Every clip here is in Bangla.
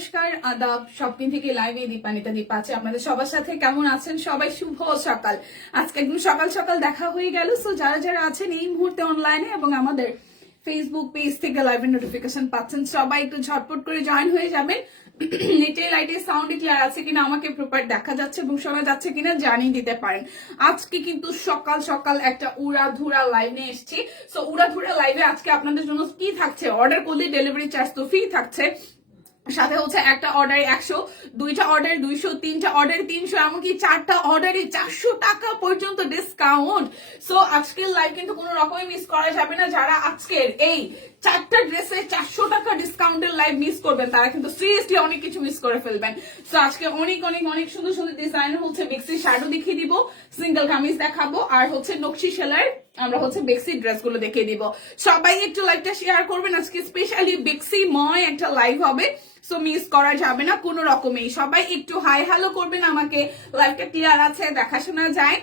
নমস্কার, আদাব। শপিং থেকে লাইভে দীপানিতা দীপা আছে আপনাদের সবার সাথে। কেমন আছেন সবাই? শুভ সকাল। আজকে একদম সকাল সকাল দেখা হয়ে গেল। সো যারা যারা আছেন এই মুহূর্তে অনলাইনে এবং আমাদের ফেসবুক পেজ থেকে লাইভের নোটিফিকেশন পাচ্ছেন, সবাই একটু ঝটপট করে জয়েন হয়ে যাবেন। নেটে লাইটে সাউন্ড ক্লিয়ার আছে কিনা আমাকে প্রপার দেখা যাচ্ছে এবং শোনা যাচ্ছে কিনা জানিয়ে দিতে পারেন। আজকে কিন্তু সকাল সকাল একটা উড়াধুরা লাইভে এসেছি। সো উড়াধুরা লাইভে আজকে আপনাদের জন্য কি থাকছে? অর্ডার করলে ডেলিভারি চার্জ তো ফ্রি থাকছে, সাথে হচ্ছে একটা অর্ডারে 100, দুইটা অর্ডার 200, তিনটা অর্ডারে 300, এমনকি চারটা অর্ডারে 400 টাকা পর্যন্ত ডিসকাউন্ট। সো আজকের লাইভ কিন্তু কোনো রকমই মিস করা যাবে না। যারা আজকের এই চারটা ড্রেসে 400 টাকা ডিসকাউন্টের লাইভ মিস করবেন তারা কিন্তু সিরিয়াসলি অনেক কিছু মিস করে ফেলবেন। সো আজকে অনেক অনেক অনেক সুন্দর সুন্দর ডিজাইন হচ্ছে বেক্সি শাড়ি দেখিয়ে দিব, সিঙ্গেল কামিজ দেখাবো, আর হচ্ছে নকশি সেলাইয়ের আমরা হচ্ছে বেক্সি ড্রেস গুলো দেখিয়ে দিব। সবাই একটু লাইভটা শেয়ার করবেন। আজকে স্পেশালি বেক্সি ময় একটা লাইভ হবে, সো মিস করা যাবে না কোনো রকমেই। সবাই একটু হাই হ্যালো করবেন আমাকে, লাইভটা ক্লিয়ার আছে, দেখাশোনা যায়।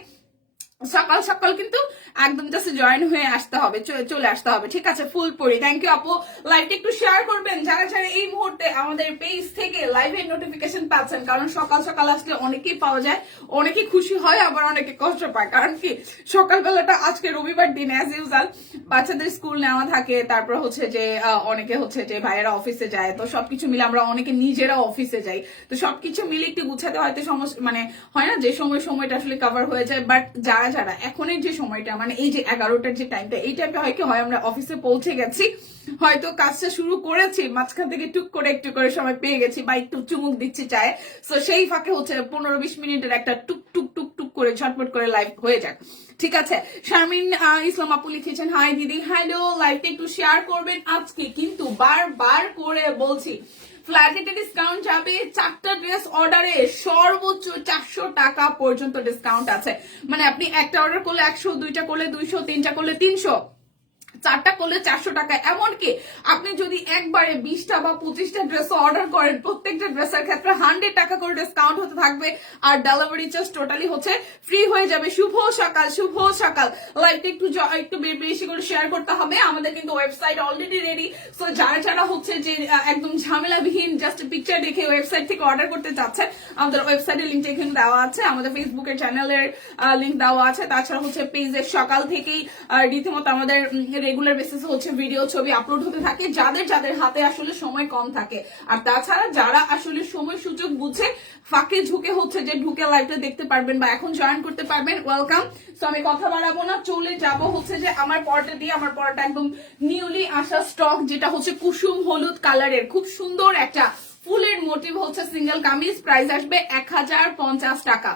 সকাল সকাল কিন্তু একদম জাস্ট জয়েন হয়ে আসতে হবে, চলে আসতে হবে, ঠিক আছে? ফুল পরি। থ্যাংক ইউ আপু। লাইভটা একটু শেয়ার করবেন যারা যারা এই মুহূর্তে আমাদের পেজ থেকে লাইভের নোটিফিকেশন পাচ্ছেন, কারণ সকাল সকাল আসলে অনেকেই পাওয়া যায়, অনেকে খুশি হয় আবার অনেকে কষ্ট পায়। কারণ কি সকালবেলাটা আজকে রবিবার দিন অ্যাজ ইউজাল বাচ্চাদের স্কুল নেওয়া থাকে, তারপর হচ্ছে যে অনেকে হচ্ছে যে ভাইয়েরা অফিসে যায়, তো সবকিছু মিলে আমরা অনেকে নিজেরা অফিসে যাই, তো সবকিছু মিলে একটু গুছাতে হয়তো সমস্যা মানে হয় না যে সময়টা আসলে কভার হয়ে যায়। বাট যারা যারা এখনের যে সময়টা মানে এই যে 11টার যে টাইমটা, এই টাইমটা হয় কি হয় আমরা অফিসে পৌঁছে গেছি, হয়তো কাজটা শুরু করেছি, মাঝখান থেকে টুক করে একটু করে সময় পেয়ে গেছি বা একটু চুমুক দিচ্ছি চায়, তো সেই ফাঁকে হচ্ছে 15-20 মিনিটের একটা টুক টুক টুক টুক করে ঝটপট করে লাইভ হয়ে যাক, ঠিক আছে? শারমিন ইসলাম আপু লিখেছেন হাই দিদি, হ্যালো। লাইভটা একটু শেয়ার করবেন। আজকে কিন্তু বারবার করে বলছি ফ্ল্যাট রেটে ডিসকাউন্ট যাবে। চারটা ড্রেস অর্ডারে সর্বোচ্চ 400 টাকা পর্যন্ত ডিসকাউন্ট আছে। মানে আপনি একটা অর্ডার করলে 100, দুইটা করলে 200, তিনটা করলে 300, চারটা করলে 400 টাকা। এমনকি আপনি যদি একবারে 20টা বা 25টা ড্রেস অর্ডার করেন, প্রত্যেকটা ড্রেসের ক্ষেত্রে 100 টাকা করে ডিসকাউন্ট হতে থাকবে, আর ডেলিভারি চার্জ টোটালি হচ্ছে ফ্রি হয়ে যাবে। শুভ সকাল, শুভ সকাল। লাইভটা একটু বেশি করে শেয়ার করতে হবে। আমাদের কিন্তু ওয়েবসাইট অলরেডি রেডি। সো যারা যারা হচ্ছে যে একদম ঝামেলাবিহীন জাস্ট পিকচার দেখে ওয়েবসাইট থেকে অর্ডার করতে চাচ্ছেন, আমাদের ওয়েবসাইটের লিঙ্কটা এখানে দেওয়া আছে, আমাদের ফেসবুকের চ্যানেলের লিঙ্ক দেওয়া আছে, তাছাড়া হচ্ছে পেজের সকাল থেকেই রীতিমতো আমাদের রেগুলার বেসিস হচ্ছে ভিডিও ছবি আপলোড হতে থাকে, যাদের যাদের হাতে আসলে সময় কম থাকে। আর তাছাড়া যারা আসলে সময় সুযোগ বুঝে ফাঁকে ঝুঁকে হচ্ছে যে ঢুকে লাইভটা দেখতে পারবেন বা এখন জয়েন করতে পারবেন, ওয়েলকাম। সো আমি কথা বাড়াবো না, চলে যাব হচ্ছে যে আমার পরটা দিয়ে। আমার পরটা একদম নিউলি আসা স্টক, যেটা হচ্ছে কুসুম হলুদ কালারের, খুব সুন্দর একটা ফুলের মোটিভ হচ্ছে সিঙ্গেল কামিজ। প্রাইস আসবে 1050 টাকা।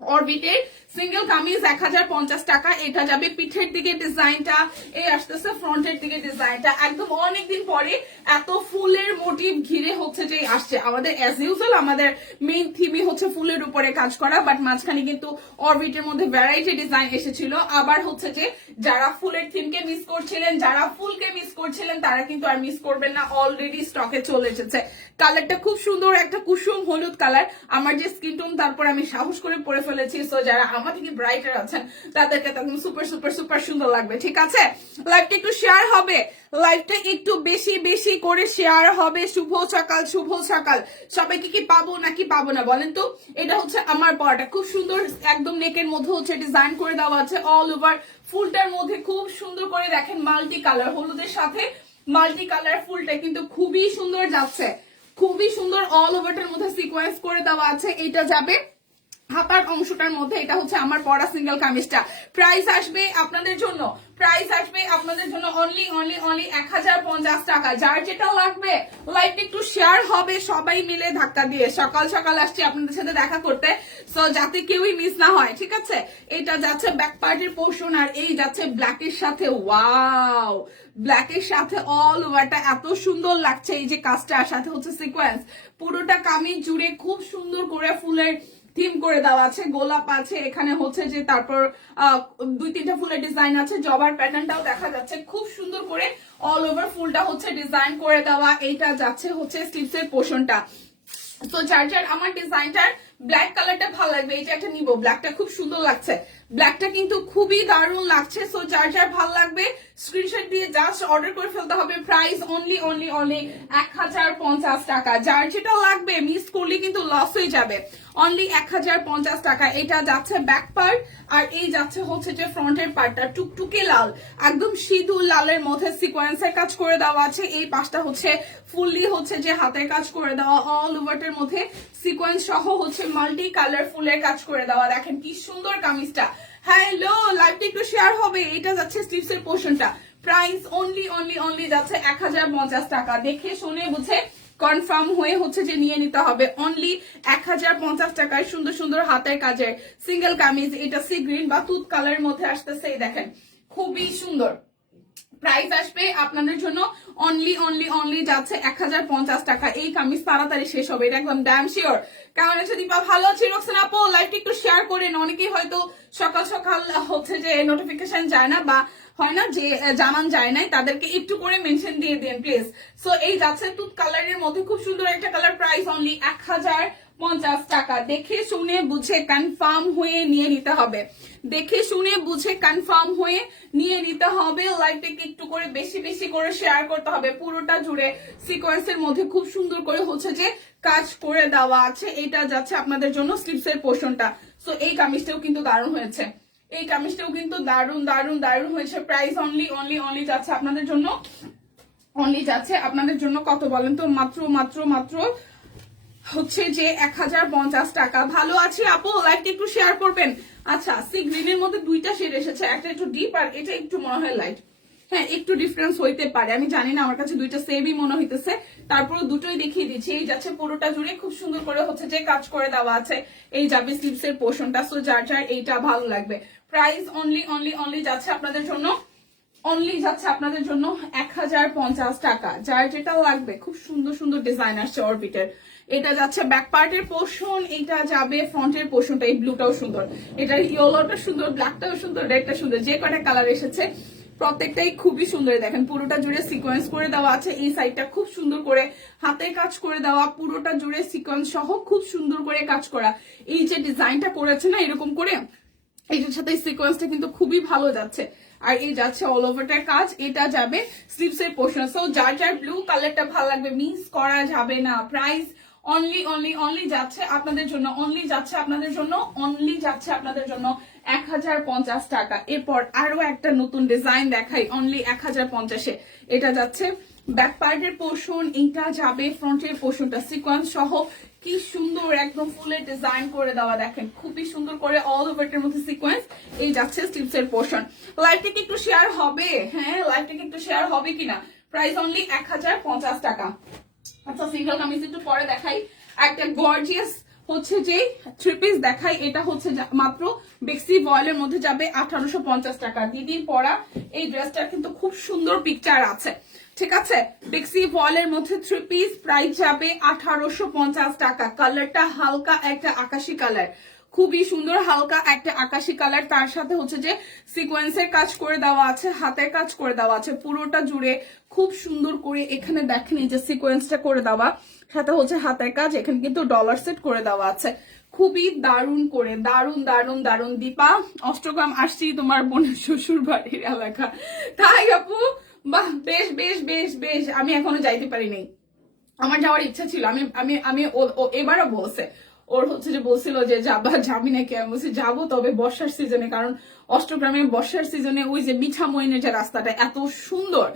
অরবিটের সিঙ্গেল কামিজ 1050 টাকা। এটা যাবে পিঠের দিকে ডিজাইনটা, এই আসতেছে ফ্রন্টের দিকে ডিজাইনটা। একদম অনেকদিন পরে এত ফুলের মোটিভ ঘিরে হচ্ছে যে আসছে। আমাদের অ্যাজ ইউজুয়াল আমাদের মেইন থিমই হচ্ছে ফুলের উপরে কাজ করা, বাট মাঝখানে কিন্তু অরবিটের মধ্যে ভ্যারাইটি ডিজাইন এসেছিল। আবার হচ্ছে যে যারা ফুলের থিমকে মিস করছিলেন, যারা ফুলকে মিস করছিলেন, তারা কিন্তু আর মিস করবেন না, অলরেডি স্টকে চলে এসেছে। কালারটা খুব সুন্দর, একটা কুসুম হলুদ কালার। আমার যে স্কিন টোন, তারপর আমি সাহস করে পরে ফেলেছি। সো যারা আমার থেকে ব্রাইটার আছেন তাদেরকে একদম সুপার সুপার সুপার সুন্দর লাগবে, ঠিক আছে? লাইভটা একটু শেয়ার হবে, লাইভটা একটু বেশি বেশি করে শেয়ার হবে। শুভ সকাল, শুভ সকাল। সবাইকে কি পাবো নাকি পাবো না বলেন তো? এটা হচ্ছে আমার পরাটা, খুব সুন্দর, একদম নেকের মধ্যে হচ্ছে ডিজাইন করে দেওয়া আছে অল ওভার। ফুলটার মধ্যে খুব সুন্দর করে দেখেন মাল্টি কালার, হলুদের সাথে মাল্টি কালার ফুলটা কিন্তু খুবই সুন্দর যাচ্ছে, খুবই সুন্দর। অল ওভারটার মধ্যে সিকোয়েন্স করে দেওয়া আছে। এটা যাবে হাতার অংশটার মধ্যে। এটা হচ্ছে আমার পরা সিঙ্গেল কামিজটা। প্রাইস আসবে আপনাদের জন্য, প্রাইস আসবে আপনাদের জন্য অনলি 1050 টাকা। যার যেটা লাগবে লাইভটা একটু শেয়ার হবে, সবাই মিলে ধাক্কা দিয়ে। সকাল সকাল আসছি আপনাদের সাথে দেখা করতে, সো যাতে কেউই মিস না হয়, ঠিক আছে? এটা যাচ্ছে ব্যাক পার্টের পোর্শন, আর এই যাচ্ছে ব্ল্যাকের সাথে। ওয়াও, ব্ল্যাকের সাথে অল ওভারটা এত সুন্দর লাগছে। এই যে কাজটার সাথে হচ্ছে সিকোয়েন্স, পুরোটা কামিজ জুড়ে খুব সুন্দর করে ফুলের থিম করে দেওয়া আছে, গোলাপ আছে এখানে হচ্ছে যে, তারপর 2-3টা ফুলের ডিজাইন আছে, জবার প্যাটার্নটাও দেখা যাচ্ছে খুব সুন্দর করে। অল ওভার ফুলটা হচ্ছে ডিজাইন করে দেওয়া। এইটা যাচ্ছে হচ্ছে স্লিভসের পোর্শনটা। তো যার যার আমার ডিজাইনটার ব্ল্যাক কালারটা ভালো লাগবে, এই যে একটা নিবো, ব্ল্যাকটা খুব সুন্দর লাগছে। ব্ল্যাকটা কিন্তু খুবই দারুণ লাগছে। সো যার যার ভালো লাগবে স্ক্রিনশট দিয়ে জাস্ট অর্ডার করে ফেলতে হবে। প্রাইস অনলি 1050 টাকা। যার যেটা লাগবে মিস করলে কিন্তু লস হয়ে যাবে। অনলি 1050 টাকা। এটা যাচ্ছে ব্যাক পার্ট, আর এই যাচ্ছে হচ্ছে যে ফ্রন্টের পার্টটা টুকটুকে লাল, একদম সিঁদুর লালের মধ্যে সিকোয়েন্সের কাজ করে দেওয়া আছে। এই পাশটা হচ্ছে ফুললি হচ্ছে যে হাতের কাজ করে দেওয়া, অল ওভারটার মধ্যে সিকোয়েন্স সহ হচ্ছে মাল্টি কালার ফুলের কাজ করে দেওয়া। দেখেন কি সুন্দর কামিজটা। হ্যালো, লাইভটা একটু শেয়ার হবে। এটা যাচ্ছে স্লিভস এর পোর্শনটা। প্রাইস অনলি যাচ্ছে 1050 টাকা। দেখে শুনে বুঝে কনফার্ম হয়ে হচ্ছে যে নিয়ে নিতে হবে। অনলি 1050 টাকায় সুন্দর সুন্দর হাতের কাজের সিঙ্গেল কামিজ। এটা সি গ্রিন বা তুত কালারের মধ্যে আসতেছে। এই দেখেন খুবই সুন্দর। প্রাইস আসবে আপনাদের জন্য অনলি যাচ্ছে 1050 টাকা। এই কামিজ তাড়াতাড়ি শেষ হবে, এটা একদম ড্যাম শিওর। কেমন আছে দীপা? ভালো আছি। রক্সনা আপু লাইভটা একটু শেয়ার করেন। অনেকেই হয়তো সকাল সকাল হচ্ছে যে নোটিফিকেশন যায় না বা হয় না যে জানান যায় নাই, তাদেরকে একটু করে মেনশন দিয়ে দেন প্লিজ। সো এই যাচ্ছে টুথ কালারের মধ্যে খুব সুন্দর একটা কালার। প্রাইস অনলি 1050 টাকা। দেখে শুনে বুঝে কনফার্ম হয়ে নিয়ে নিতে হবে। দেখে শুনে বুঝে কনফার্ম হয়ে নিয়ে নিতে হবে। লাইভটাকে একটু করে বেশি বেশি করে শেয়ার করতে হবে। পুরোটা জুড়ে সিকোয়েন্সের মধ্যে খুব সুন্দর করে হচ্ছে যে কাজ করে দেওয়া আছে। এটা যাচ্ছে আপনাদের জন্য স্লিভস এর পোর্শনটা। সো এই কামিজটাও কিন্তু দারুণ হয়েছে। এই কামিজটাও কিন্তু দারুণ হয়েছে। প্রাইস অনলি যাচ্ছে আপনাদের জন্য, যাচ্ছে আপনাদের জন্য কত বলেন তো? মাত্র হচ্ছে যে 1050 টাকা। ভালো আছি আপু, লাইটটা একটু শেয়ার করবেন। আচ্ছা, সি গ্রিনের মধ্যে দুইটা শেড এসেছে, একটা একটু ডিপ আর এটা একটু মনে হয় লাইট। হ্যাঁ, একটু ডিফারেন্স হইতে পারে, আমি জানি না, আমার কাছে দুইটা সেমই মনে হইতেছে। তারপর দুটোই দেখিয়ে দিচ্ছি। এই যাচ্ছে পুরোটা জুড়ে খুব সুন্দর করে হচ্ছে যে কাজ করে দেওয়া আছে। এই যাবে স্লিভস এর পোর্শনটা। সো যার যার এইটা ভালো লাগবে। প্রাইস অনলি যাচ্ছে আপনাদের জন্য, যাচ্ছে আপনাদের জন্য 1050 টাকা। যার যেটা লাগবে, খুব সুন্দর সুন্দর ডিজাইন আসছে অরবিটের। এটা যাচ্ছে ব্যাক পার্টের পোর্শন, এটা যাবে ফ্রন্টের পোর্শনটা। এই ব্লুটাও সুন্দর, এটা ইয়েলোটা সুন্দর, ব্ল্যাকটাও সুন্দর, রেডটা সুন্দর। যে কটা কালার এসেছে প্রত্যেকটাই খুবই সুন্দর। দেখেন পুরোটা জুড়ে সিকোয়েন্স করে দেওয়া আছে। এই সাইডটা খুব সুন্দর করে হাতের কাজ করে দেওয়া, পুরোটা জুড়ে সিকোয়েন্স সহ খুব সুন্দর করে কাজ করা। এই যে ডিজাইনটা করেছে না এরকম করে, এটার সাথে সিকোয়েন্সটা কিন্তু খুবই ভালো যাচ্ছে। আর এই যাচ্ছে অল ওভারটার কাজ। এটা যাবে স্লিভস এর পোর্শন। সো যার যার ব্লু কালারটা ভালো লাগবে মিস করা যাবে না। প্রাইস অনলি যাচ্ছে আপনাদের জন্য, যাচ্ছে আপনাদের জন্য 1050 টাকা। এরপর আরো একটা নতুন ডিজাইন দেখাই অনলি 1050-এ। এটা যাচ্ছে ব্যাক পার্টের পোর্শন, এটা যাবে ফ্রন্টের পোর্শনটা সিকোয়েন্স সহ। কি সুন্দর একদম ফুলের ডিজাইন করে দেওয়া। দেখেন খুবই সুন্দর করে অল ওভারটার মধ্যে সিকোয়েন্স। এই যাচ্ছে স্লিভস এর পোর্শন। লাইভটাকে একটু শেয়ার হবে? হ্যাঁ, লাইভটাকে একটু শেয়ার হবে কিনা? প্রাইস অনলি 1050 টাকা। আচ্ছা, সিঙ্গেল কামিজ একটু পরে দেখাই। একটা গর্জিয়াস হচ্ছে যে থ্রি পিস দেখাই। এটা হচ্ছে মাত্র বেক্সি ভয়েলের মধ্যে যাবে 1850 টাকা। দিদির পরা এই ড্রেসটার কিন্তু খুব সুন্দর পিকচার আছে, ঠিক আছে? বেক্সি ভয়েলের মধ্যে থ্রি পিস, প্রাইস যাবে 1850 টাকা। কালারটা হালকা একটা আকাশি কালার, খুবই সুন্দর হালকা একটা আকাশি কালার। তার সাথে হচ্ছে যে সিকোয়েন্সের কাজ করে দেওয়া আছে, হাতের কাজ করে দেওয়া আছে পুরোটা জুড়ে খুব সুন্দর করে। এখানে দেখেন এই যে সিকোয়েন্সটা করে দেওয়া, সাথে হচ্ছে হাতের কাজ। এখানে কিন্তু ডলার সেট করে দেওয়া আছে। খুবই দারুণ করে, দারুণ। দীপা, অষ্টগ্রাম আসছি তোমার বোনের শ্বশুর বাড়ির এলাকা। তাই আপু? বাহ, বেশ। আমি এখনো যাইতে পারিনি, আমার যাওয়ার ইচ্ছা ছিল। আমি এবারও বলছে, ওর হচ্ছে যে বলছিল যে যাবি নাকি। আমি বলছি যাবো, তবে বর্ষার সিজনে, কারণ অষ্টগ্রামে বর্ষার সিজনে ওই যে মিঠামইনের যে রাস্তাটা এত সুন্দর।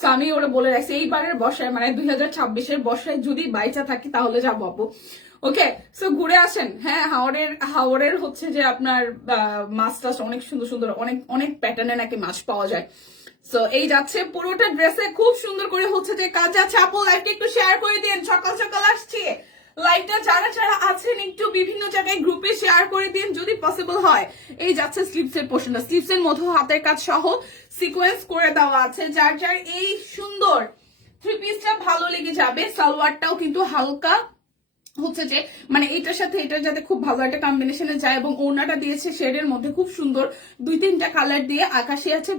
তো আমি ওরা বলে রাখছি এইবারের বর্ষায়, মানে 2026-এর বর্ষায় যদি বাইচা থাকি তাহলে যাবো আপু। ওকে, সো ঘুরে আসেন। হ্যাঁ, হাওড়ের হচ্ছে যে আপনার মাছ টাছ অনেক সুন্দর, অনেক প্যাটার্নে নাকি মাছ পাওয়া যায়। সো এই যাচ্ছে পুরোটা ড্রেসে খুব সুন্দর করে হচ্ছে যে কাজ আছে। আপু লাইভটা একটু শেয়ার করে দিন, সকাল সকাল আসছি। লাইভটা যারা আছেন একটু বিভিন্ন জায়গায় গ্রুপে শেয়ার করে দিন যদি পসিবল হয়। এই যাচ্ছে স্লিভস এর পোর্শনটা, স্লিভস এর মধ্যে হাতের কাজ সহ সিকোয়েন্স করে দেওয়া আছে। যার এই সুন্দর থ্রি পিসটা ভালো লেগে যাবে। সালোয়ারটাও কিন্তু হালকা হচ্ছে যে মানে এটার সাথে এটা যাতে খুব ভালো একটা কম্বিনেশনে যায়। এবং ওড়নাটা দিয়েছে শেডের মধ্যে খুব সুন্দর, 2-3টা কালার দিয়ে, আকাশি আছে,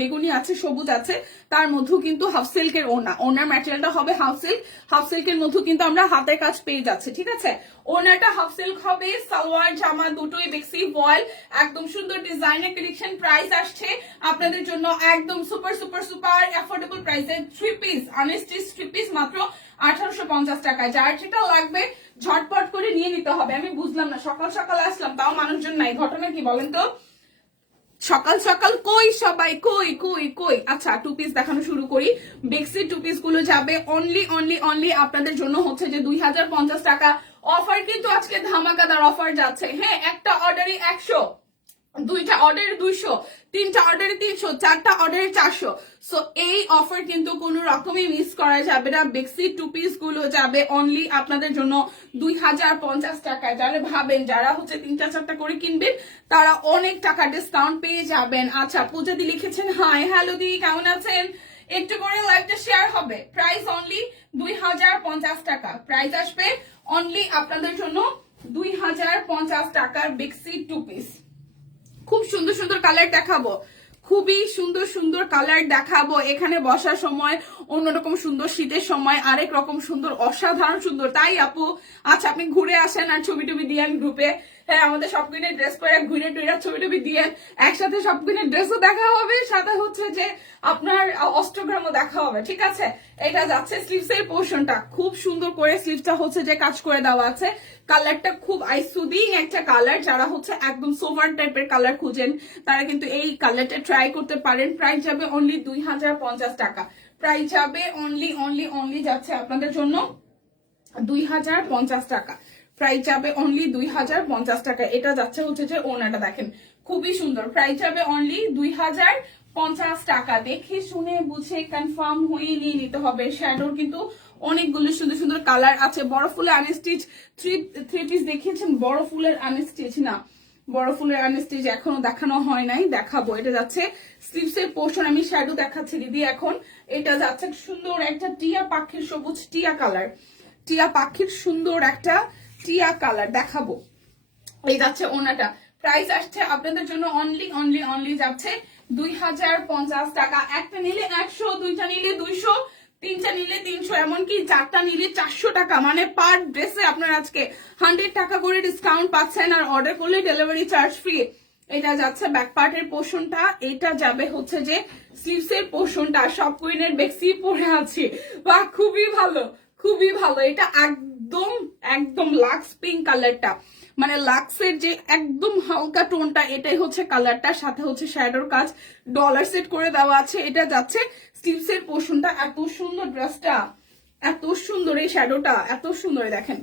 বেগুনি আছে, সবুজ আছে। তার মধ্যেও কিন্তু হাফ সিল্কের ওড়নার ম্যাটেরিয়ালটা হবে হাফ সিল্কের মধ্যেও কিন্তু আমরা হাতের কাজ পেয়ে যাচ্ছে, ঠিক আছে? ওনাটা হাফ সিল্ক হবে, সালোয়ার জামা দুটোই বেক্সি ভয়েল, একদম সুন্দর ডিজাইনের কালেকশন। প্রাইস আসছে আপনাদের জন্য একদম সুপার সুপার সুপার অ্যাফোর্ডেবল প্রাইসে 3 পিস আনস্টিচ 3 পিস মাত্র 1850 টাকায়। যার যেটা লাগবে ঝটপট করে নিয়ে নিতে হবে। আমি বুঝলাম না, সকাল সকাল আসলাম তাও মানুষজন নাই, ঘটনা কি বলেন তো? সকাল সকাল কই সবাই, কই কই কই? আচ্ছা, 2 পিস দেখানো শুরু করি। বেক্সি 2 পিস গুলো যাবে অনলি অনলি অনলি আপনাদের জন্য হচ্ছে যে 2050 টাকা। অফার কিন্তু আজকে ধামাকাদার অফার যাচ্ছে। হ্যাঁ, একটা অর্ডারে 100, দুইটা অর্ডারে 200, তিনটা অর্ডারে 300, চারটা অর্ডারে 400। সো এই অফার কিন্তু কোনো রকমই মিস করা যাবে না। বেক্সি 2 পিস গুলো যাবে অনলি আপনাদের জন্য 2050 টাকায়। যারা ভাবেন যারা হচ্ছে 3টা 4টা করে কিনবেন তারা অনেক টাকা ডিসকাউন্ট পেয়ে যাবেন। আচ্ছা, পূজা দি লিখেছেন হাই, হ্যালো দি, কেমন আছেন? একটু করে লাইভটা শেয়ার হবে। প্রাইস অনলি 2050 টাকা। প্রাইস আসবে অনলি আপনাদের জন্য 2050 টাকার বেক্সি 2 পিস। খুব সুন্দর সুন্দর কালার দেখাবো, খুবই সুন্দর সুন্দর কালার দেখাবো। এখানে বসার সময় অন্যরকম সুন্দর, শীতের সময় আরেক রকম সুন্দর, অসাধারণ সুন্দর। তাই আপু, আচ্ছা আপনি ঘুরে আসেন আর ছবি টবি দিয়েন গ্রুপে। হ্যাঁ, আমাদের সব কিনে ড্রেস পরে ঘুরে টুরে ছবি টবি দিয়েন, একসাথে সব কিনে ড্রেসও দেখা হবে, সাথে হচ্ছে যে আপনার অস্টগ্রামও দেখা হবে, ঠিক আছে? এটা যাচ্ছে স্লিভস এর পোর্শনটা, খুব সুন্দর করে স্লিভসটা হচ্ছে যে কাজ করে দেওয়া আছে। কালারটা খুব আইসুদিং একটা কালার। যারা হচ্ছে একদম সোভার টাইপের কালার খুঁজেন তারা কিন্তু এই কালারটা ট্রাই করতে পারেন। প্রাইস যাবে অনলি 2050 টাকা। প্রাইস যাবে অনলি অনলি অনলি যাচ্ছে আপনাদের জন্য 2050 টাকা। প্রাইস যাবে অনলি 2050 টাকা। এটা যাচ্ছে হচ্ছে যে ওনাটা দেখেন খুবই সুন্দর। প্রাইস যাবে অনলি 2050 টাকা। দেখে শুনে বুঝে কনফার্ম হয়ে নিয়ে নিতে হবে। শ্যাডোর কিন্তু অনেকগুলো সুন্দর সুন্দর কালার আছে। বড় ফুলের আনস্টিচ 3 পিস দেখিয়েছেন, বড় ফুলের আনস্টিচ না, বড় ফুলের আনস্টিচ এখনো দেখানো হয় নাই, দেখাবো। এটা যাচ্ছে স্লিভস এর পোর্শন। আমি শ্যাডো দেখাচ্ছি দিদি এখন। এটা যাচ্ছে সুন্দর একটা টিয়া পাখির সবুজ টিয়া কালার, টিয়া পাখির সুন্দর একটা টিয়া কালার দেখাবো। এই যাচ্ছে ওনাটা। প্রাইস আসছে আপনাদের জন্য অনলি অনলি অনলি যাচ্ছে 2050 টাকা। একটা নিলে 100, দুইটা নিলে 200, তিনটা নিলে 300, এমনকি 4টা নিলে 400 টাকা। মানে পার ড্রেসে আপনার আজকে 100 টাকা করে ডিসকাউন্ট পাচ্ছেন। আর অর্ডার করলে ডেলিভারি চার্জ ফ্রি। এটা যাচ্ছে ব্যাক পার্টের পোর্শনটা, এটা যাবে হচ্ছে যে স্লিভস এর পোর্শনটা। সব কুইনের বেক্সি পরে আছে, বাহ খুবই ভালো খুবই ভালো। এটা একদম একদম লাক্স পিঙ্ক কালারটা, মানে লাক্সের যে একদম হালকা টোনটা, এটাই হচ্ছে কালারটা। সাথে হচ্ছে শ্যাডোর কাজ ডলার সেট করে দেওয়া আছে। এটা যাচ্ছে স্লিভস এর পোর্শনটা। এত সুন্দর ড্রেসটা, এত সুন্দর এই শ্যাডোটা, এত সুন্দর। দেখেন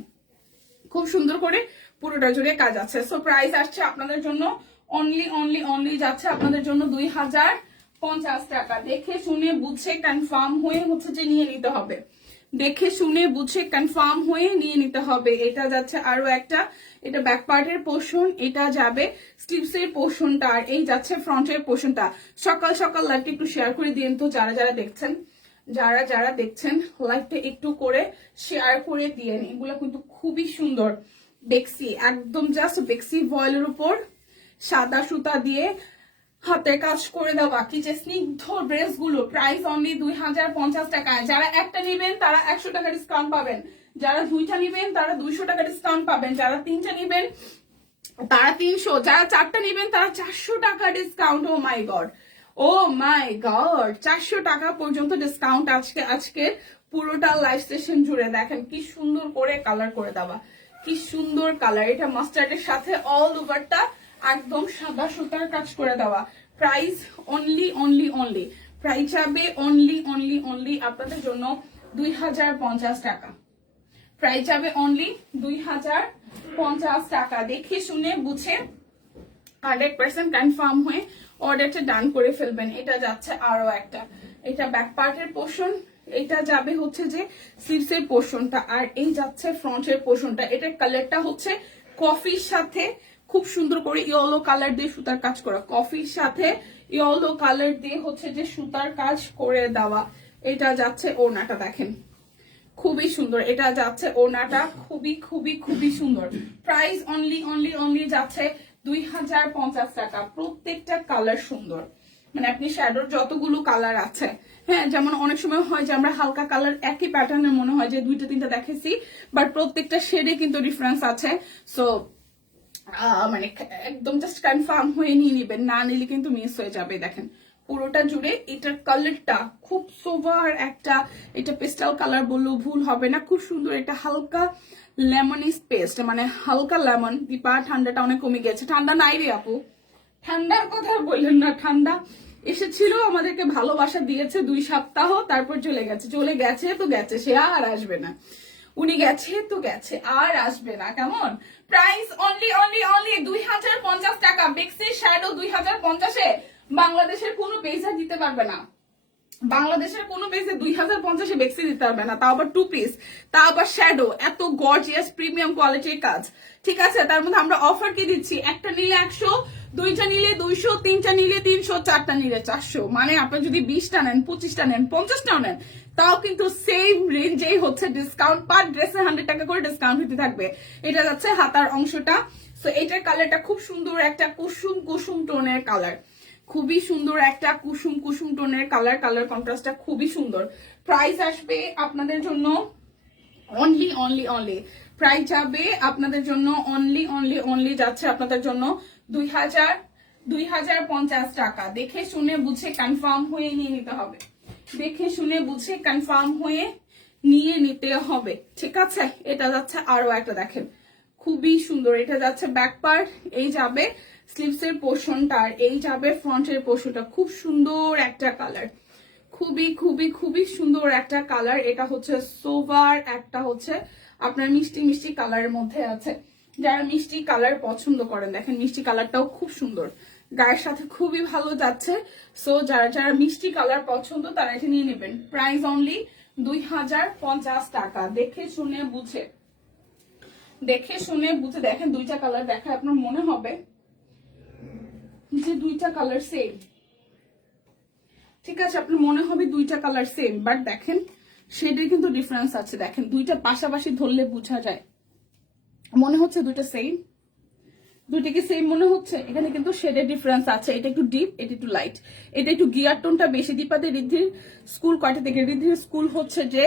খুব সুন্দর করে পুরোটা জুড়ে কাজ আছে। সো প্রাইস আসছে আপনাদের জন্য অনলি অনলি অনলি যাচ্ছে আপনাদের জন্য 2050 টাকা। দেখে শুনে বুঝে কনফার্ম হয়ে হচ্ছে যে নিয়ে নিতে হবে, দেখে শুনে বুঝে কনফার্ম হয়ে নিয়ে নিতে হবে। এটা যাচ্ছে আরো একটা, এটা ব্যাক পার্টের পোর্শন, এটা যাবে স্লিভস এর পোর্শনটা, আর এই যাচ্ছে ফ্রন্টের পোর্শনটা। সকাল সকাল লাইভটা একটু শেয়ার করে দিন তো, যারা যারা দেখছেন, যারা যারা দেখছেন লাইভটা একটু করে শেয়ার করে দিয়েন। এগুলো কিন্তু খুবই সুন্দর বেক্সি, একদম জাস্ট বেক্সি ভয়েলের উপর সাদা সুতা দিয়ে হাতে কাজ করে দেওয়া কি যে স্নিগ্ধ ড্রেস গুলো। প্রাইস অনলি 2050 টাকা। যারা একটা নিবেন তারা 100 টাকা ডিসকাউন্ট পাবেন, যারা দুইটা নিবেন তারা 200 টাকা ডিসকাউন্ট পাবেন, যারা তিনটা নিবেন তারা 300, যারা 4টা নিবেন তারা 400 টাকা ডিসকাউন্ট। ও মাই গড, ও মাই গড, 400 টাকা পর্যন্ত ডিসকাউন্ট আজকে আজকে পুরোটা লাইভ সেশন জুড়ে। দেখেন কি সুন্দর করে কালার করে দেওয়া, কি সুন্দর কালার। এটা মাস্টার্ডের সাথে অল ওভারটা একদম সাদা সুতার কাজ করে দেওয়া। Price only only only, price যাবে অনলি অনলি অনলি আপনাদের জন্য 2050 টাকা। প্রাইস যাবে অনলি 2050 টাকা। দেখে শুনে বুঝে 100% কনফার্ম হয়ে অর্ডারটা ডান করে ফেলবেন। এটা যাচ্ছে আরো একটা, এটা ব্যাক পার্টের পোর্শন, এটা যাবে হচ্ছে যে স্লিভস এর পোর্শনটা, আর এই যাচ্ছে ফ্রন্টের পোর্শনটা। এটার কালারটা হচ্ছে কফির সাথে খুব সুন্দর করে ইয়েলো কালার দিয়ে সুতার কাজ করা, কফির সাথে ইয়েলো কালার দিয়ে হচ্ছে যে সুতার কাজ করে দেওয়া। এটা যাচ্ছে ওড়নাটা, দেখেন খুবই সুন্দর। এটা যাচ্ছে ওড়নাটা, খুবই খুবই খুবই সুন্দর। প্রাইস অনলি অনলি অনলি যাচ্ছে 2050 টাকা। প্রত্যেকটা কালার সুন্দর, মানে আপনি শ্যাডোর যতগুলো কালার আছে, হ্যাঁ, যেমন অনেক সময় হয় যে আমরা হালকা কালার একই প্যাটার্নের মনে হয় যে 2-3টা দেখেছি, বাট প্রত্যেকটা শেডে কিন্তু ডিফারেন্স আছে। সো মানে একদম জাস্ট কনফার্ম হয়ে নিয়ে নিবেন, না নিলে কিন্তু মিস হয়ে যাবে। দেখেন পুরোটা জুড়ে এটার কালারটা খুব সোভার একটা, এটা পেস্টাল কালার বললেও ভুল হবে না, খুব সুন্দর। এটা হালকা লেমনিস পেস্ট, মানে হালকা লেমন। দীপা ঠান্ডাটা অনেক কমে গেছে। ঠান্ডা নাই রে আপু, ঠান্ডার কথা বললেন না। ঠান্ডা এসেছিল, আমাদেরকে ভালোবাসা দিয়েছে 2 সপ্তাহ, তারপর চলে গেছে। চলে গেছে তো গেছে, সে আর আসবে না। উনি গেছে তো গেছে, আর আসবে না। কেমন প্রাইস? অনলি অনলি অনলি 2050 টাকা। বেক্সি শ্যাডো 2050-এ বাংলাদেশের কোনো পেজে দিতে পারবে না। বাংলাদেশের কোনো পেজে 2050-এ বেক্সি দিতে পারবে না, তাও আবার 2 পিস, তাও আবার শ্যাডো, এত গর্জিয়াস প্রিমিয়াম কোয়ালিটির কাজ। ঠিক আছে, তার মধ্যে আমরা অফার কি দিচ্ছি? একটা নিলে 100, 2টা নিলে 200, 3টা নিলে 300, 4টা নিলে 400। মানে আপনি যদি 20টা নেন, 25টা নেন, 50টাও নেন, তাও কিন্তু সেম রেঞ্জেই হচ্ছে ডিসকাউন্ট। পার ড্রেসে 100 টাকা করে ডিসকাউন্ট হতে থাকবে। এটা যাচ্ছে হাতার অংশটা। সো এটার কালারটা খুব সুন্দর, একটা কুসুম কুসুম টোনের কালার, খুবই সুন্দর একটা কুসুম কুসুম টোনের কালার। কালার কন্ট্রাস্টটা খুবই সুন্দর। প্রাইস আসবে আপনাদের জন্য অনলি অনলি অনলি, প্রাইস যাবে আপনাদের জন্য অনলি অনলি অনলি, যাচ্ছে আপনাদের জন্য 2050 টাকা। দেখে শুনে বুঝে কনফার্ম হয়ে নিয়ে নিতে হবে, দেখে শুনে বুঝে কনফার্ম হয়ে নিয়ে নিতে হবে। ঠিক আছে, এটা যাচ্ছে আরো একটা, দেখেন খুবই সুন্দর। এটা যাচ্ছে ব্যাক পার্ট, এই যাবে স্লিভস এর পোর্শনটা, আর এই যাবে ফ্রন্টের পোর্শনটা। খুব সুন্দর একটা কালার, খুবই খুবই খুবই সুন্দর একটা কালার। এটা হচ্ছে সোভার একটা, হচ্ছে আপনার মিষ্টি মিষ্টি কালারের মধ্যে আছে। যারা মিষ্টি কালার পছন্দ করেন, দেখেন মিষ্টি কালারটাও খুব সুন্দর, গায়ের সাথে খুবই ভালো যাচ্ছে। সো যারা যারা মিষ্টি কালার পছন্দ তারা এটা নিয়ে নেবেন। প্রাইস অনলি 2050 টাকা। দেখে শুনে বুঝে, দেখে শুনে বুঝে। দেখেন 2টা কালার দেখায়, আপনার মনে হবে যে 2টা কালার সেম। ঠিক আছে, আপনার মনে হবে 2টা কালার সেম, বাট দেখেন শেডের কিন্তু ডিফারেন্স আছে। দেখেন 2টা পাশাপাশি ধরলে বোঝা যায়, মনে হচ্ছে 2টা সেম। 2টা কি সেম মনে হচ্ছে? এখানে কিন্তু শেডের ডিফারেন্স আছে। এটা একটু ডিপ, এটা একটু লাইট, এটা একটু গিয়ার টোনটা বেশি। দীপাতে রিদ্ধির স্কুল কয়টা থেকে? রিদ্ধির স্কুল হচ্ছে যে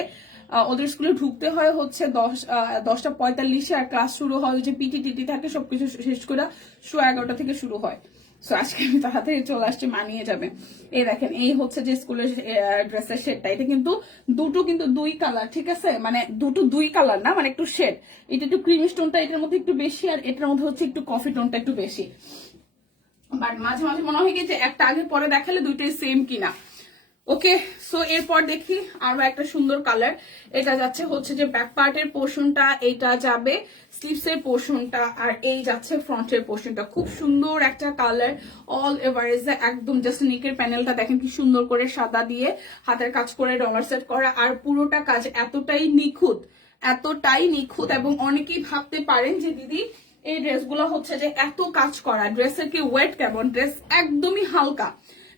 ওদের স্কুলে ঢুকতে হয় হচ্ছে 10টা 45-এ, আর ক্লাস শুরু হয় যে পিটি টিটি থাকে, সবকিছু শেষ করে 11:30 থেকে শুরু হয়। সো আজকে আমি তাড়াতাড়ি চলে আসছি, মানিয়ে যাবে। এই দেখেন, এই হচ্ছে যে স্কুলের ড্রেসের শেডটা। এটা কিন্তু দুটো কিন্তু 2 কালার। ঠিক আছে, মানে দুটো 2 কালার না, মানে একটু শেড। এটা একটু ক্রিমিশ টোনটা এটার মধ্যে একটু বেশি, আর এটার মধ্যে হচ্ছে একটু কফি টোনটা একটু বেশি। বাট মাঝে মাঝে মনে হয় কি যে একটা আগে পরে দেখালে 2টাই সেম কিনা। ওকে, সো এরপর দেখি আরো একটা সুন্দর কালার। এটা যাচ্ছে হচ্ছে যে ব্যাক পার্টের পোর্শনটা, এইটা যাবে স্লিভস এর পোর্শনটা, আর এই যাচ্ছে ফ্রন্টের পোর্শনটা। খুব সুন্দর একটা কালার, অল এভারেজ একদম। জাস্ট নেকের প্যানেলটা দেখেন কি সুন্দর করে সাদা দিয়ে হাতের কাজ করে ডলার সেট করা, আর পুরোটা কাজ এতটাই নিখুঁত, এতটাই নিখুঁত। এবং অনেকেই ভাবতে পারেন যে দিদি এই ড্রেসগুলো হচ্ছে যে এত কাজ করা, ড্রেসের কি ওয়েট কেমন? ড্রেস একদমই হালকা,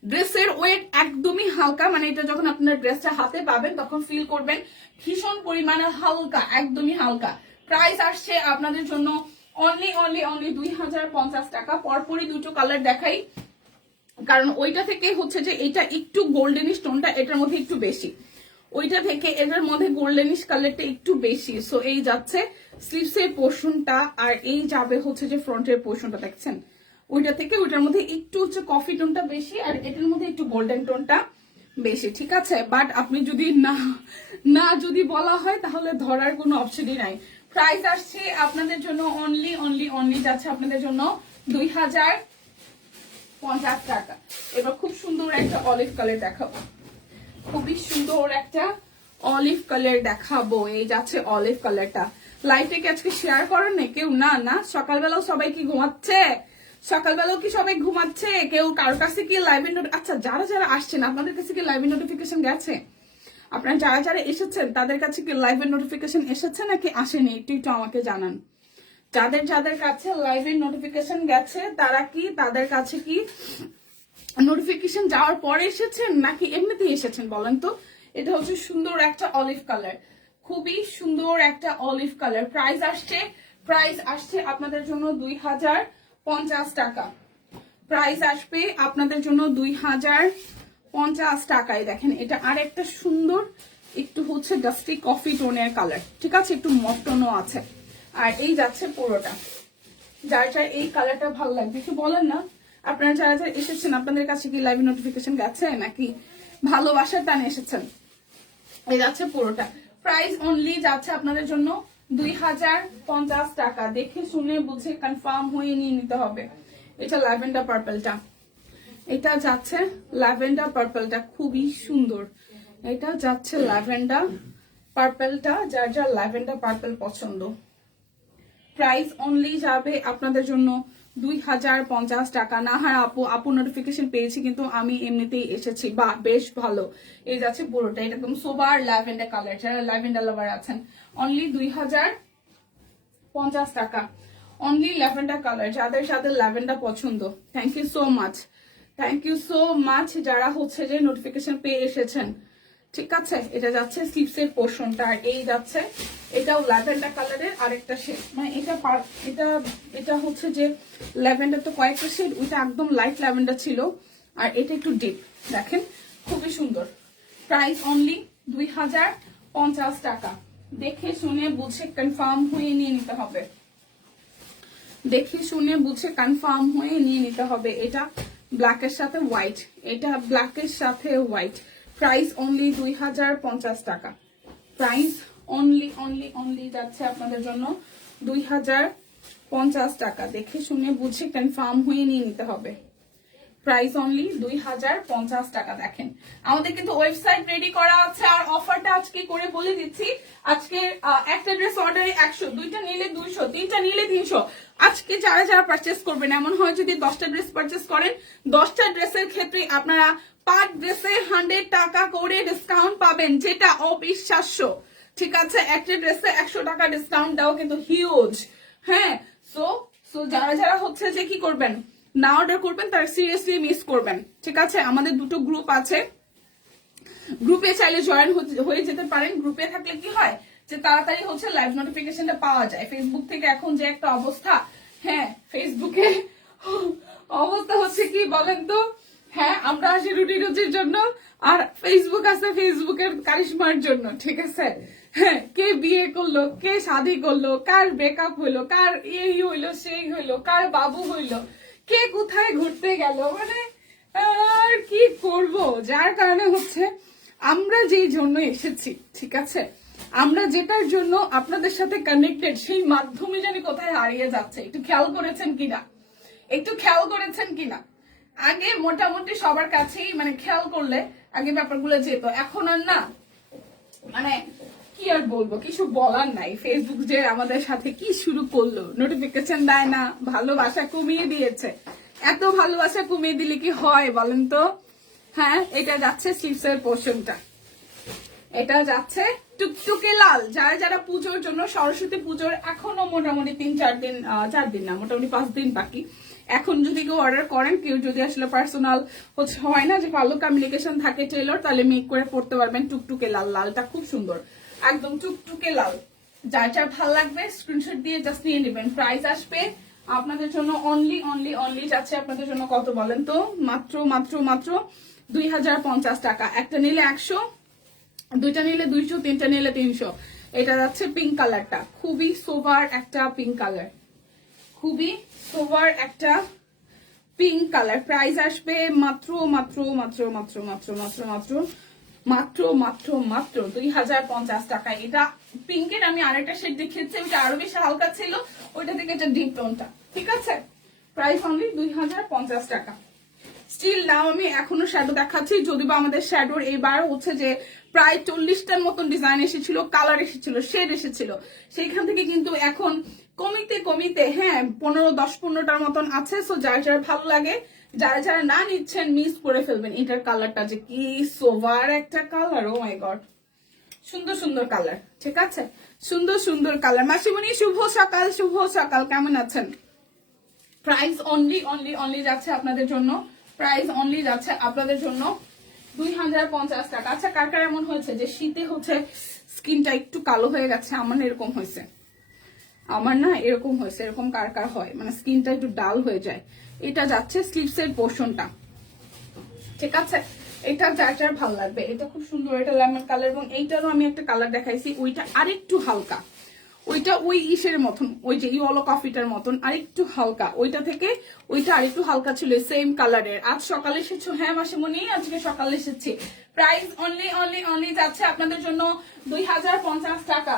ড্রেসের ওয়েট একদমই হালকা। মানে এটা যখন আপনার ড্রেসটা হাতে পাবেন তখন ফিল করবেন ভীষণ পরিমাণে হালকা, একদমই হালকা। প্রাইস আসছে আপনাদের জন্য অনলি অনলি অনলি 2050 টাকা। পরপরই 2টো কালার দেখাই, কারণ ওইটা থেকে হচ্ছে যে এটা একটু গোল্ডেনিশ টোনটা এটার মধ্যে একটু বেশি, ওইটা থেকে এটার মধ্যে গোল্ডেনিশ কালারটা একটু বেশি। সো এই যাচ্ছে স্লিভস এর পোর্শনটা, আর এই যাবে হচ্ছে যে ফ্রন্টের পোর্শনটা। দেখছেন ওইটা থেকে ওইটার মধ্যে একটু হচ্ছে কফি টোনটা বেশি, আর এটার মধ্যে একটু গোল্ডেন টোনটা বেশি। ঠিক আছে, বাট আপনি যদি না যদি বলা হয় তাহলে ধরার কোনো অপশনই নাই। প্রাইস আসছে আপনাদের জন্য অনলি অনলি অনলি, যাচ্ছে আপনাদের জন্য 2050 টাকা। এবার খুব সুন্দর একটা অলিভ কালার দেখাবো, খুবই সুন্দর একটা অলিভ কালার দেখাবো। এই যাচ্ছে অলিভ কালারটা। লাইভে কি আজকে শেয়ার করেন না কেউ? না না, সকালবেলাও সবাই কি ঘুমাচ্ছে? সকালবেলাও কি সবাই ঘুমাচ্ছে? কেউ কারোর কাছে কি লাইভের আচ্ছা, যারা যারা আসছেন আপনাদের কাছে কি লাইভের নোটিফিকেশন গেছে? আপনারা যারা যারা এসেছেন তাদের কাছে কি লাইভের নোটিফিকেশন এসেছে নাকি আসেনি? একটু একটু আমাকে জানান। যাদের যাদের কাছে লাইভের নোটিফিকেশন গেছে তারা কি, তাদের কাছে কি নোটিফিকেশন যাওয়ার পরে এসেছেন নাকি এমনিতেই এসেছেন বলেন তো? এটা হচ্ছে সুন্দর একটা অলিভ কালার, খুবই সুন্দর একটা অলিভ কালার। প্রাইস আসছে আপনাদের জন্য 2050 টাকা। প্রাইস আসবে আপনাদের জন্য 2050 টাকায়। দেখেন এটা আর একটা সুন্দর একটু হচ্ছে ডাস্টি কফি টোনের কালার, ঠিক আছে, একটু মটনও আছে। আর এই যাচ্ছে পুরোটা। যার যার এই কালারটা ভালো লাগবে একটু বলেন না। আপনারা যারা যারা এসেছেন আপনাদের কাছে কি লাইভ নোটিফিকেশন গেছে নাকি ভালোবাসার টানে এসেছেন? এই যাচ্ছে পুরোটা। প্রাইস অনলি যাচ্ছে আপনাদের জন্য 2050 টাকা। দেখে শুনে বুঝে কনফার্ম হয়ে নিয়ে নিতে হবে। এটা ল্যাভেন্ডার পার্পলটা, এটা যাচ্ছে ল্যাভেন্ডার পার্পলটা, খুবই সুন্দর। এটা যাচ্ছে ল্যাভেন্ডার পার্পলটা, যার যার ল্যাভেন্ডার পার্পল পছন্দ। প্রাইস অনলি যাবে আপনাদের জন্য 2050 টাকা। নাহার আপু নোটিফিকেশন পেয়েছি কিন্তু আমি এমনিতেই এসেছি, বা বেশ ভালো। এই যাচ্ছে পুরোটা, এটা একদম সোবার ল্যাভেন্ডার কালার, যারা ল্যাভেন্ডার লাভার আছেন অনলি 2050 টাকা। অনলি ল্যাভেন্ডার কালার, যাদের যাদের ল্যাভেন্ডার পছন্দ। Thank you so much, thank you so much যারা হচ্ছে যে নোটিফিকেশন পেয়ে এসেছেন, ঠিক আছে। এটা যাচ্ছে স্লিভসের পোর্শনটা, আর এই যাচ্ছে এটাও ল্যাভেন্ডার কালারের আরেকটা শেড। মানে এটা এটা হচ্ছে যে ল্যাভেন্ডার তো কয়েকটা শেড, ওইটা একদম লাইট ল্যাভেন্ডার ছিল, আর এটা একটু ডিপ। দেখেন খুবই সুন্দর। প্রাইস অনলি 2050 টাকা। দেখে শুনে বুঝে কনফার্ম হয়ে নিয়ে নিতে হবে, দেখে শুনে বুঝে কনফার্ম হয়ে নিয়ে নিতে হবে। এটা ব্ল্যাকের সাথে হোয়াইট, এটা ব্ল্যাকের সাথে হোয়াইট। প্রাইস অনলি 2050 টাকা। প্রাইস অনলি অনলি অনলি যাচ্ছে আপনাদের জন্য 2050 টাকা। দেখে শুনে বুঝে কনফার্ম হয়ে নিয়ে নিতে হবে। প্রাইস অনলি 2050 টাকা। দেখেন আমাদের কিন্তু ওয়েবসাইট রেডি করা আছে, আর অফারটা আজকে করে বলে দিচ্ছি। আজকে একটা ড্রেস অর্ডারে 100, দুইটা নিলে 200, তিনটা নিলে 300। আজকে যারা যারা পারচেস করবেন, এমন হয় যদি 10টা ড্রেস পারচেস করেন, 10টা ড্রেসের ক্ষেত্রে আপনারা পার ড্রেসে 100 টাকা করে ডিসকাউন্ট পাবেন, যেটা অবিশ্বাস্য, ঠিক আছে। একটা ড্রেসে 100 টাকা ডিসকাউন্ট দাও কিন্তু হিউজ। হ্যাঁ, সো যারা যারা হচ্ছে যে কি করবেন না অর্ডার করবেন তারা সিরিয়াসলি মিস করবেন, ঠিক আছে। আমাদের দুটো গ্রুপ আছে, গ্রুপে চাইলে জয়েন হয়ে যেতে পারেন। গ্রুপে থাকলে কি হয় যে তাড়াতাড়ি হচ্ছে লাইভ নোটিফিকেশনটা পাওয়া যায়। ফেসবুক থেকে এখন যে একটা অবস্থা, হ্যাঁ ফেসবুকে অবস্থা হচ্ছে কি বলেন তো। হ্যাঁ, আমরা আসি রুটি রুচির জন্য, আর ফেসবুক আছে ফেসবুকের কারিশমার জন্য, ঠিক আছে। হ্যাঁ, কে বিয়ে করলো, কে শাদী করলো, কার ব্রেকআপ হইলো, কার এই হইলো সেই হইলো, কার বাবু হইলো, কে কোথায় ঘুরতে গেল, মানে আর কি করব। যার কারণে হচ্ছে আমরা যেই জন্য এসেছি, ঠিক আছে, আমরা যেটার জন্য আপনাদের সাথে কানেক্টেড, সেই মাধ্যমে জানি কোথায় হারিয়ে যাচ্ছে। একটু খেয়াল করেছেন কিনা, একটু খেয়াল করেছেন কিনা। আগে মোটামুটি সবার কাছেই মানে খেয়াল করলে আগে ব্যাপারগুলো যেত, এখন আর না। মানে কি আর বলবো, কিছু বলার নাই। ফেসবুক যে আমাদের সাথে কি শুরু করলো, নোটিফিকেশন দেয় না, ভালোবাসা কমিয়ে দিয়েছে। এত ভালোবাসা কমিয়ে দিলে কি হয় বলেন তো। হ্যাঁ, এটা যাচ্ছে স্লিভসের পোর্শনটা, এটা যাচ্ছে টুকটুকে লাল। যারা যারা পুজোর জন্য, সরস্বতী পুজোর এখনো মোটামুটি 3-4 দিন, 4 দিন না, মোটামুটি 5 দিন বাকি। এখন যদি কেউ অর্ডার করেন, কেউ যদি আসলে পার্সোনাল হচ্ছে হয় না যে ভালো কমিউনিকেশন থাকে টেলর, তাহলে মেক করে পড়তে পারবেন। টুকটুকে লাল, লালটা খুব সুন্দর, একদম টুকটুকে লাল। যার যার ভালো লাগবে স্ক্রিনশট দিয়ে জাস্ট নিয়ে নেবেন। প্রাইস আসবে আপনাদের জন্য অনলি অনলি অনলি যাচ্ছে আপনাদের জন্য কত বলেন তো, মাত্র মাত্র মাত্র 2050 টাকা। একটা নিলে 100, দুইটা নিলে 200, তিনটা নিলে 300। এটা যাচ্ছে পিঙ্ক কালারটা, খুবই সোভার একটা পিঙ্ক কালার, খুবই সোভার একটা পিঙ্ক কালার। প্রাইস আসবে মাত্র মাত্র মাত্র মাত্র মাত্র মাত্র মাত্র মাত্র মাত্র মাত্র 2050 টাকা। এটা পিঙ্কের আমি আরেকটা শেড দেখিয়েছি, ওইটা আরো বেশি হালকা ছিল, ওইটা থেকে এটা ডিপ টোনটা, ঠিক আছে। প্রাইস অনলি 2050 টাকা। স্টিল নাও আমি এখনো শ্যাডো দেখাচ্ছি, যদি বা আমাদের শ্যাডোর এবার হচ্ছে যে প্রায় 40টার মতন ডিজাইন এসেছিল, কালার এসেছিল, শেড এসেছিল। সেইখান থেকে কিন্তু এখন কমিতে কমিতে, হ্যাঁ 10-15টার মতন আছে। সো যার যার ভালো লাগে, যারা যারা না নিচ্ছেন মিস করে ফেলবেন। এটার কালারটা যে কি সোভার একটা কালার, ও মাই গড, সুন্দর সুন্দর কালার, ঠিক আছে, সুন্দর সুন্দর কালার। মাসিমণি শুভ সকাল, শুভ সকাল, কেমন আছেন? প্রাইস অনলি অনলি অনলি যাচ্ছে আপনাদের জন্য, প্রাইস অনলি যাচ্ছে আপনাদের জন্য 2050 টাকা। আচ্ছা, কার কার এমন হয়েছে যে শীতে হচ্ছে স্কিনটা একটু কালো হয়ে গেছে? আমার না এরকম হয়েছে, আমার না এরকম হয়েছে। এরকম কার কার হয়, মানে স্কিনটা একটু ডাল হয়ে যায়, এটা যাচ্ছে স্লিভসের পোর্শনটা, ঠিক আছে। এটা যার যার ভালো লাগবে, এটা খুব সুন্দর, এটা লেমন কালার, এবং এইটারও আমি একটা কালার দেখাইছি, ওইটা আরেকটু হালকা, ওইটা ওই ইসের মতন, ওই যে ইয়েলো কফিটার মতন আরেকটু হালকা, ওইটা থেকে ওইটা আরেকটু হালকা ছিল, সেম কালারের। আজ সকালে এসেছো? হ্যাঁ মাসিমণি, আজকে সকালে এসেছি। প্রাইস অনলি অনলি অনলি যাচ্ছে আপনাদের জন্য 2050 টাকা।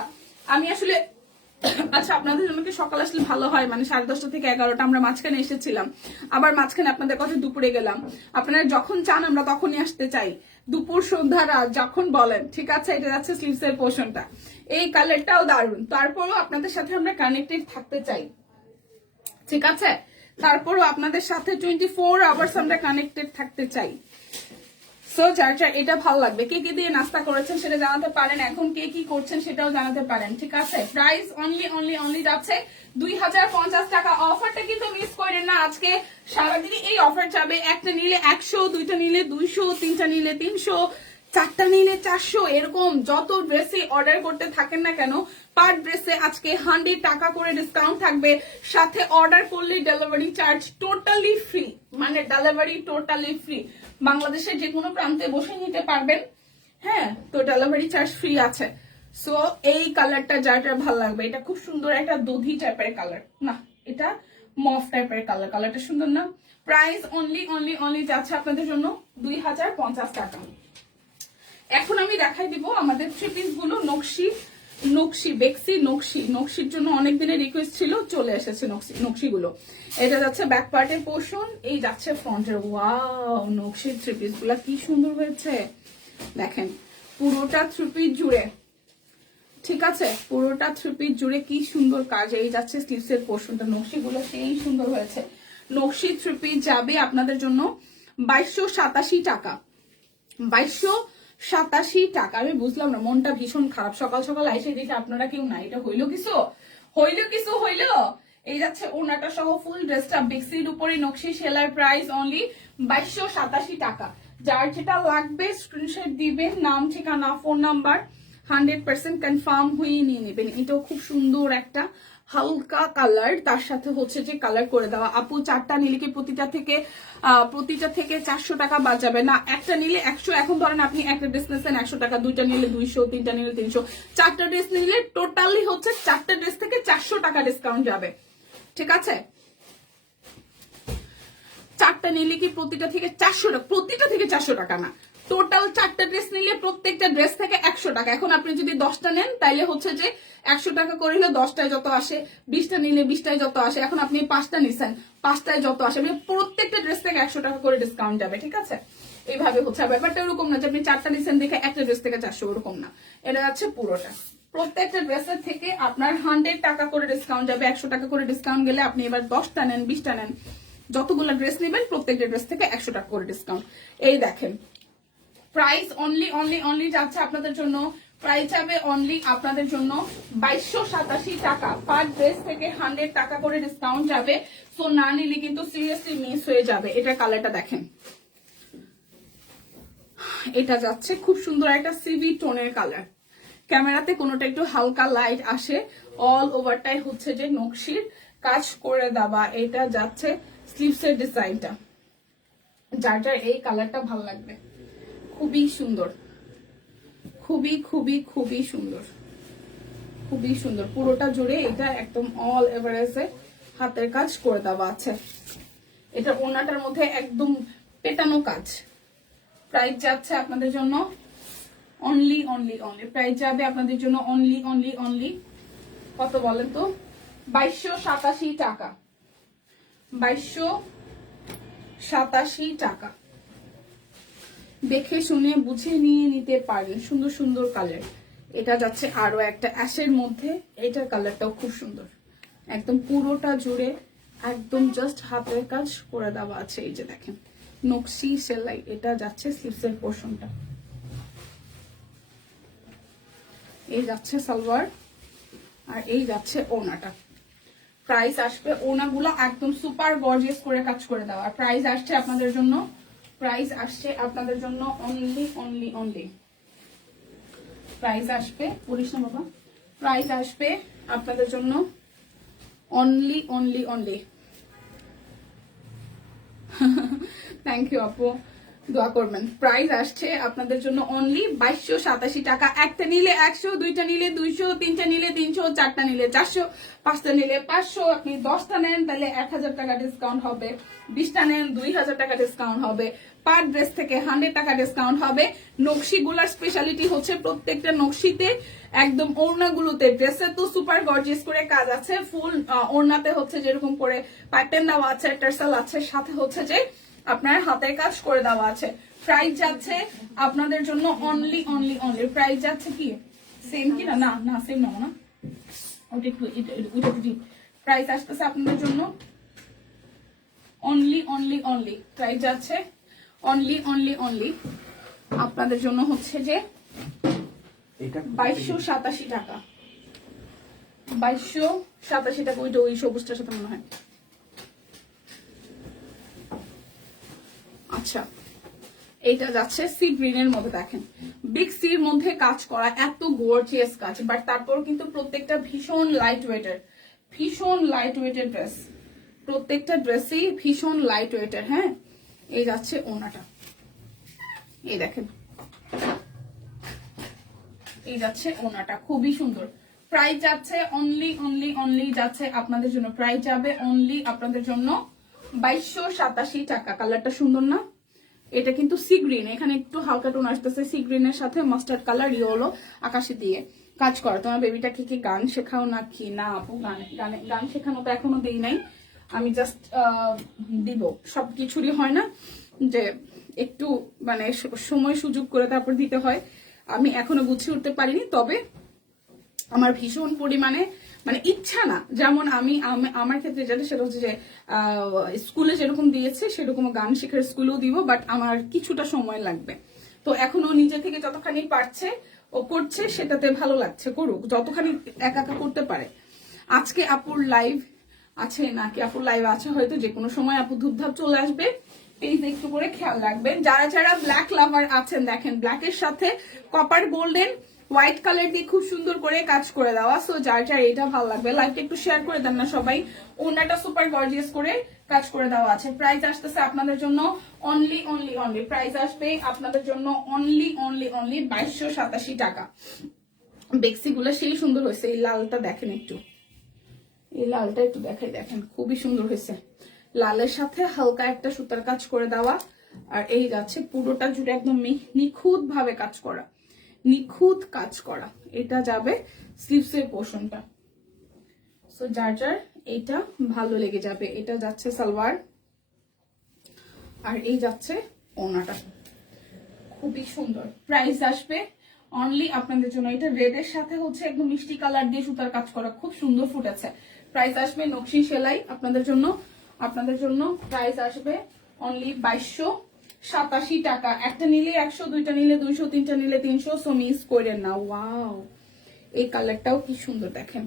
আমি আসলে আচ্ছা, আপনাদের জন্য কি সকাল আসলে ভালো হয়? মানে 10:30 থেকে 11টা, আমরা মাঝখানে এসেছিলাম, আবার মাঝখানে আপনাদের কথা দুপুরে গেলাম। আপনারা যখন চান আমরা তখনই আসতে চাই, দুপুর সন্ধ্যা রাত যখন বলেন, ঠিক আছে। এটা যাচ্ছে স্লিভস এর পোর্শনটা, এই কালারটাও দারুন। তারপরও আপনাদের সাথে আমরা কানেক্টেড থাকতে চাই, ঠিক আছে। তারপরও আপনাদের সাথে 24 আওয়ার্স আমরা কানেক্টেড থাকতে চাই। সো যার যার এটা ভালো লাগবে, কে কে দিয়ে নাস্তা করেছেন সেটা জানাতে পারেন, এখন কে কি করছেন সেটাও জানাতে পারেন, ঠিক আছে। প্রাইস অনলি অনলি অনলি যাচ্ছে 2050 টাকা। অফারটা কিন্তু মিস করেন না, আজকে সারাদিনই এই অফার যাবে। একটা নিলে 100, দুইটা নিলে 200, তিনটা নিলে 300, চারটা নিলে 400, এরকম যত ড্রেসই অর্ডার করতে থাকেন না কেন, পার ড্রেসে আজকে 100 টাকা করে ডিসকাউন্ট থাকবে। সাথে অর্ডার করলে ডেলিভারি চার্জ টোটালি ফ্রি, মানে ডেলিভারি টোটালি ফ্রি। বাংলাদেশের যে কোনো প্রান্তে বসে নিতে পারবেন, হ্যাঁ, তো ডেলিভারি চার্জ ফ্রি আছে। সো এই কালারটা যার যার ভালো লাগবে, এটা খুব সুন্দর একটা দধি টাইপের কালার, না এটা মফ টাইপের কালার, কালারটা সুন্দর না। প্রাইস অনলি অনলি অনলি যাচ্ছে আপনাদের জন্য 2050 টাকা। এখন আমি দেখাই দিব আমাদের থ্রি পিস গুলো, নকশি বেক্সি নকশির জন্য অনেক দিনের রিকোয়েস্ট ছিল, চলে এসেছে নকশি গুলো। এটা যাচ্ছে ব্যাক পার্টের পোর্শন, এই যাচ্ছে ফ্রন্টের। ওয়াও, নকশির থ্রি পিস গুলা কি সুন্দর হয়েছে দেখেন, পুরোটা থ্রি পিস জুড়ে, ঠিক আছে, পুরোটা থ্রি পিস জুড়ে কি সুন্দর কাজ। এই যাচ্ছে স্লিভসের পোর্শনটা, নকশি গুলো সেই সুন্দর হয়েছে। নকশি থ্রি পিস যাবে আপনাদের জন্য 2287 টাকা, 2287 টাকা। আমি বুঝলাম না, মনটা ভীষণ খারাপ, সকাল সকাল এসে দেখে আপনারা কেউ না, এটা হইলো হইলো। এই যাচ্ছে ওনাটা সহ ফুল ড্রেসটা বেক্সির উপরে নকশি সেলার, প্রাইস অনলি 2287 টাকা। যার যেটা লাগবে স্ক্রিনশট দিবেন, নাম ঠিকানা ফোন নাম্বার 100% কনফার্ম হয়ে নিয়ে নেবেন। এটাও খুব সুন্দর একটা হালকা কালার, তার সাথে হচ্ছে যে কালার করে দেওয়া। আপু চারটা নিলে কি প্রতিটা থেকে 400 টাকা বাদ যাবে? না, একটা নিলে 100। এখন ধরেন আপনি একটা ড্রেস নিয়েছেন 100 টাকা, দুইটা নিলে 200, তিনটা নিলে 300, চারটা ড্রেস নিলে টোটালি হচ্ছে চারটা ড্রেস থেকে 400 টাকা ডিসকাউন্ট যাবে, ঠিক আছে। চারটা নিলে কি প্রতিটা থেকে 400 টাকা, প্রতিটা থেকে 400 টাকা না, টোটাল চারটা ড্রেস নিলে প্রত্যেকটা ড্রেস থেকে 100 টাকা। এখন আপনি যদি 10টা নেন তাইলে হচ্ছে যে 100 টাকা করে হলে 10টায় যত আসে, 20টা নিলে 20টায় যত আসে। এখন আপনি 5টা নিছেন, 5টায় যত আসে, মানে প্রত্যেকটা ড্রেস থেকে 100 টাকা করে ডিসকাউন্ট যাবে, ঠিক আছে। এইভাবে হচ্ছে, ব্যাপারটা এরকম না যে আপনি চারটা নিছেন দেখে একটা ড্রেস থেকে 400, ওরকম না। এটা যাচ্ছে পুরোটা, প্রত্যেকটা ড্রেসের থেকে আপনার 100 টাকা করে ডিসকাউন্ট যাবে। 100 টাকা করে ডিসকাউন্ট গেলে আপনি এবার 10টা নেন, 20টা নেন, যতগুলো ড্রেস নেবেন প্রত্যেকটা ড্রেস থেকে 100 টাকা করে ডিসকাউন্ট। এই দেখেন, প্রাইস অনলি অনলি অনলি যাচ্ছে আপনাদের জন্য, প্রাইস যাবে অনলি আপনাদের জন্য 2287 টাকা। পার ড্রেস থেকে 100 টাকা করে ডিসকাউন্ট যাবে। সো না নিলে কিন্তু সিরিয়াসলি মিস হয়ে যাবে। এটার কালারটা দেখেন, এটা যাচ্ছে খুব সুন্দর একটা সিভি টোনের কালার। ক্যামেরাতে কোনোটা একটু হালকা লাইট আসে, অল ওভারটাই হচ্ছে যে নকশির কাজ করে দেওয়া। এটা যাচ্ছে স্লিভসের ডিজাইনটা, যার যার এই কালারটা ভালো লাগবে, খুবই সুন্দর, খুবই খুবই খুবই সুন্দর, খুবই সুন্দর। পুরোটা জুড়ে এটা একদম অল এভারেজে হাতের কাজ করে দেওয়া আছে। এটা ওনাটার মধ্যে একদম পেটানো কাজ। প্রাইস যাচ্ছে আপনাদের জন্য অনলি অনলি অনলি, প্রাইস যাবে আপনাদের জন্য অনলি অনলি অনলি কত বলেন তো, 2287 টাকা, 2287 টাকা। দেখে শুনে বুঝে নিয়ে নিতে পারেন, সুন্দর সুন্দর কালার। এটা যাচ্ছে আরো একটা অ্যাশের মধ্যে, এটার কালারটাও খুব সুন্দর, একদম পুরোটা জুড়ে একদম জাস্ট হাতের কাজ করে দেওয়া আছে। এই যে দেখেন নকশি সেলাই, এটা যাচ্ছে স্লিভসের পোর্শনটা, এই যাচ্ছে সালোয়ার, আর এই যাচ্ছে ওনাটা। প্রাইস আসবে, ওনাগুলো একদম সুপার গর্জিয়াস করে কাজ করে দেওয়া। আর প্রাইস আসছে আপনাদের জন্য, প্রাইস আসছে আপনাদের জন্য অনলি অনলি অনলি, প্রাইস আসবে, বলিস না বাবা, প্রাইস আসবে আপনাদের জন্য only only only thank you আপু, দোয়া করবেন। প্রাইস আসছে আপনাদের জন্য অনলি 2287 টাকা। একটা নিলে 100, দুইটা নিলে 200, তিনটা নিলে 300, চারটা নিলে 400, পাঁচটা নিলে 500। আপনি 10টা নেন তাহলে 1000 টাকা ডিসকাউন্ট হবে, 20টা নেন 2000 টাকা ডিসকাউন্ট হবে, পার ড্রেস থেকে 100 টাকা ডিসকাউন্ট হবে। নকশিগুলার স্পেশালিটি হচ্ছে প্রত্যেকটা নকশিতে একদম ওড়নাগুলোতে, ড্রেসে তো সুপার গর্জিয়াস করে কাজ আছে, ফুল ওড়নাতে হচ্ছে যেরকম করে প্যাটার্ন দেওয়া আছে, টার্সেল আছে, সাথে হচ্ছে যে আপনার হাতের কাজ করে দেওয়া আছে। প্রাইস যাচ্ছে আপনাদের জন্য অনলি অনলি অনলি, প্রাইস যাচ্ছে কি সেম কি না, না না সেম না, ওটা একটু প্রাইস আসতেছে আপনাদের জন্য অনলি অনলি অনলি, প্রাইস যাচ্ছে অনলি অনলি অনলি আপনাদের জন্য হচ্ছে যে 2287 টাকা। 2287 টাকা, ওইটা ওই সবুজটার সাথে মনে হয়। আচ্ছা, এটা যাচ্ছে সি গ্রিনের মধ্যে, দেখেন বিগ সির মধ্যে কাজ করা, এত গর্জিয়াস কাজ, বাট তারপর কিন্তু প্রত্যেকটা ভীষণ লাইট ওয়েটের, ভীষণ লাইট ওয়েটের ড্রেস, প্রত্যেকটা ড্রেসই ভীষণ লাইট ওয়েটের। হ্যাঁ, এই যাচ্ছে ওনাটা, এই দেখেন, এই যাচ্ছে ওনাটা, খুবই সুন্দর। প্রাইস যাচ্ছে অনলি অনলি অনলি যাচ্ছে আপনাদের জন্য, প্রাইস যাবে অনলি আপনাদের জন্য 2287 টাকা। কালারটা সুন্দর না? এটা কিন্তু সি গ্রিন, এখানে একটু হালকা টোন আসতেছে, সি গ্রিনের সাথে মাস্টার্ড কালার ইয়েলো আকাশি দিয়ে কাজ করা। তোমার বেবিটাকে কি গান শেখাও নাকি? না আপু, গান শেখানো তো এখনো দেই নাই, আমি জাস্ট দিব। সবকিছুরই হয় না যে একটু মানে সময় সুযোগ করে তারপর দিতে হয়, আমি এখনো গুছিয়ে উঠতে পারিনি। তবে আমার ভীষণ পরিমাণে মানে ইচ্ছা না, যেমন আমি আমার ক্ষেত্রে যেটা সেটা হচ্ছে যে স্কুলে যেরকম দিয়েছে সেরকম গান শেখার স্কুলেও দিব, বাট আমার কিছুটা সময় লাগবে। তো এখনো নিজে থেকে যতখানি পারছে ও করছে, সেটাতে ভালো লাগছে, করুক, যতখানি একা একা করতে পারে। আজকে আপুর লাইভ আছে নাকি? আপুর লাইভ আছে হয়তো, যে কোনো সময় আপু ধূপধাপ চলে আসবে, প্লিজ একটু করে খেয়াল রাখবেন। যারা যারা ব্ল্যাক লাভার আছেন, দেখেন ব্ল্যাকের সাথে কপার গোল্ডেন হোয়াইট কালার দিয়ে খুব সুন্দর করে কাজ করে দেওয়া। সো যার যার এটা ভালো লাগবে লাইভটা একটু শেয়ার করে দেন না সবাই। ওনাটা সুপার গর্জিয়াস করে কাজ করে দেওয়া আছে। প্রাইস আসতেছে আপনাদের জন্য অনলি অনলি অনলি, প্রাইস আসবে আপনাদের জন্য অনলি অনলি অনলি 2287 টাকা। বেক্সি গুলো সেই সুন্দর হয়েছে। এই লালটা দেখেন একটু, এই লালটা একটু দেখাই, দেখেন খুবই সুন্দর হয়েছে, লালের সাথে হালকা একটা সুতার কাজ করে দেওয়া। আর এই যাচ্ছে পুরোটা জুড়ে একদম নিখুঁত ভাবে কাজ করা, নিখুঁত কাজ করা। এটা যাবে স্লিভসের পোর্শনটা। সো যার যার এটা ভালো লেগে যাবে। এটা যাচ্ছে সালোয়ার, আর এই যাচ্ছে ওনাটা, খুবই সুন্দর। প্রাইস আসবে অনলি আপনাদের জন্য, এটা রেডের সাথে হচ্ছে একদম মিষ্টি কালার দিয়ে সুতার কাজ করা, খুব সুন্দর ফুটেছে। প্রাইস আসবে নকশি সেলাই আপনাদের জন্য, আপনাদের জন্য প্রাইস আসবে অনলি 2287 টাকা। একটা নিলে 100, দুইটা নিলে 200, তিনটা নিলে 300। সো মিস করেন না। ওয়াও, এই কালারটাও কি সুন্দর, দেখেন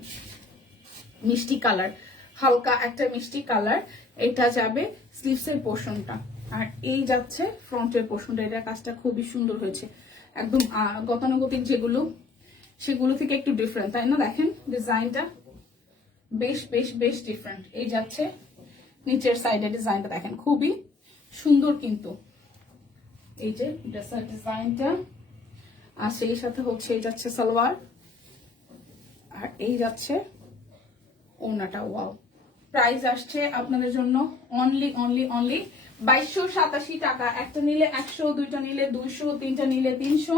মিষ্টি কালার, হালকা একটা মিষ্টি কালার। এটা যাবে স্লিভসের পোর্শনটা, আর এই যাচ্ছে ফ্রন্টের পোর্শনটা। এটা কাজটা খুবই সুন্দর হয়েছে, একদম গতানুগতিক যেগুলো সেগুলো থেকে একটু ডিফারেন্ট, তাই না? দেখেন ডিজাইনটা বেশ বেশ বেশ ডিফারেন্ট। এই যাচ্ছে নিচের সাইডে ডিজাইনটা, দেখেন খুবই সুন্দর কিন্তু। এই যে ড্রেসের ডিজাইনটা, আর সেই সাথে হচ্ছে এই যাচ্ছে সালোয়ার, আর এই যাচ্ছে ওনাটা। ওয়াও, প্রাইস আসছে আপনাদের জন্য অনলি অনলি অনলি 2287 টাকা। একটা নিলে 100, দুইটা নিলে 200, তিনটা নিলে 300।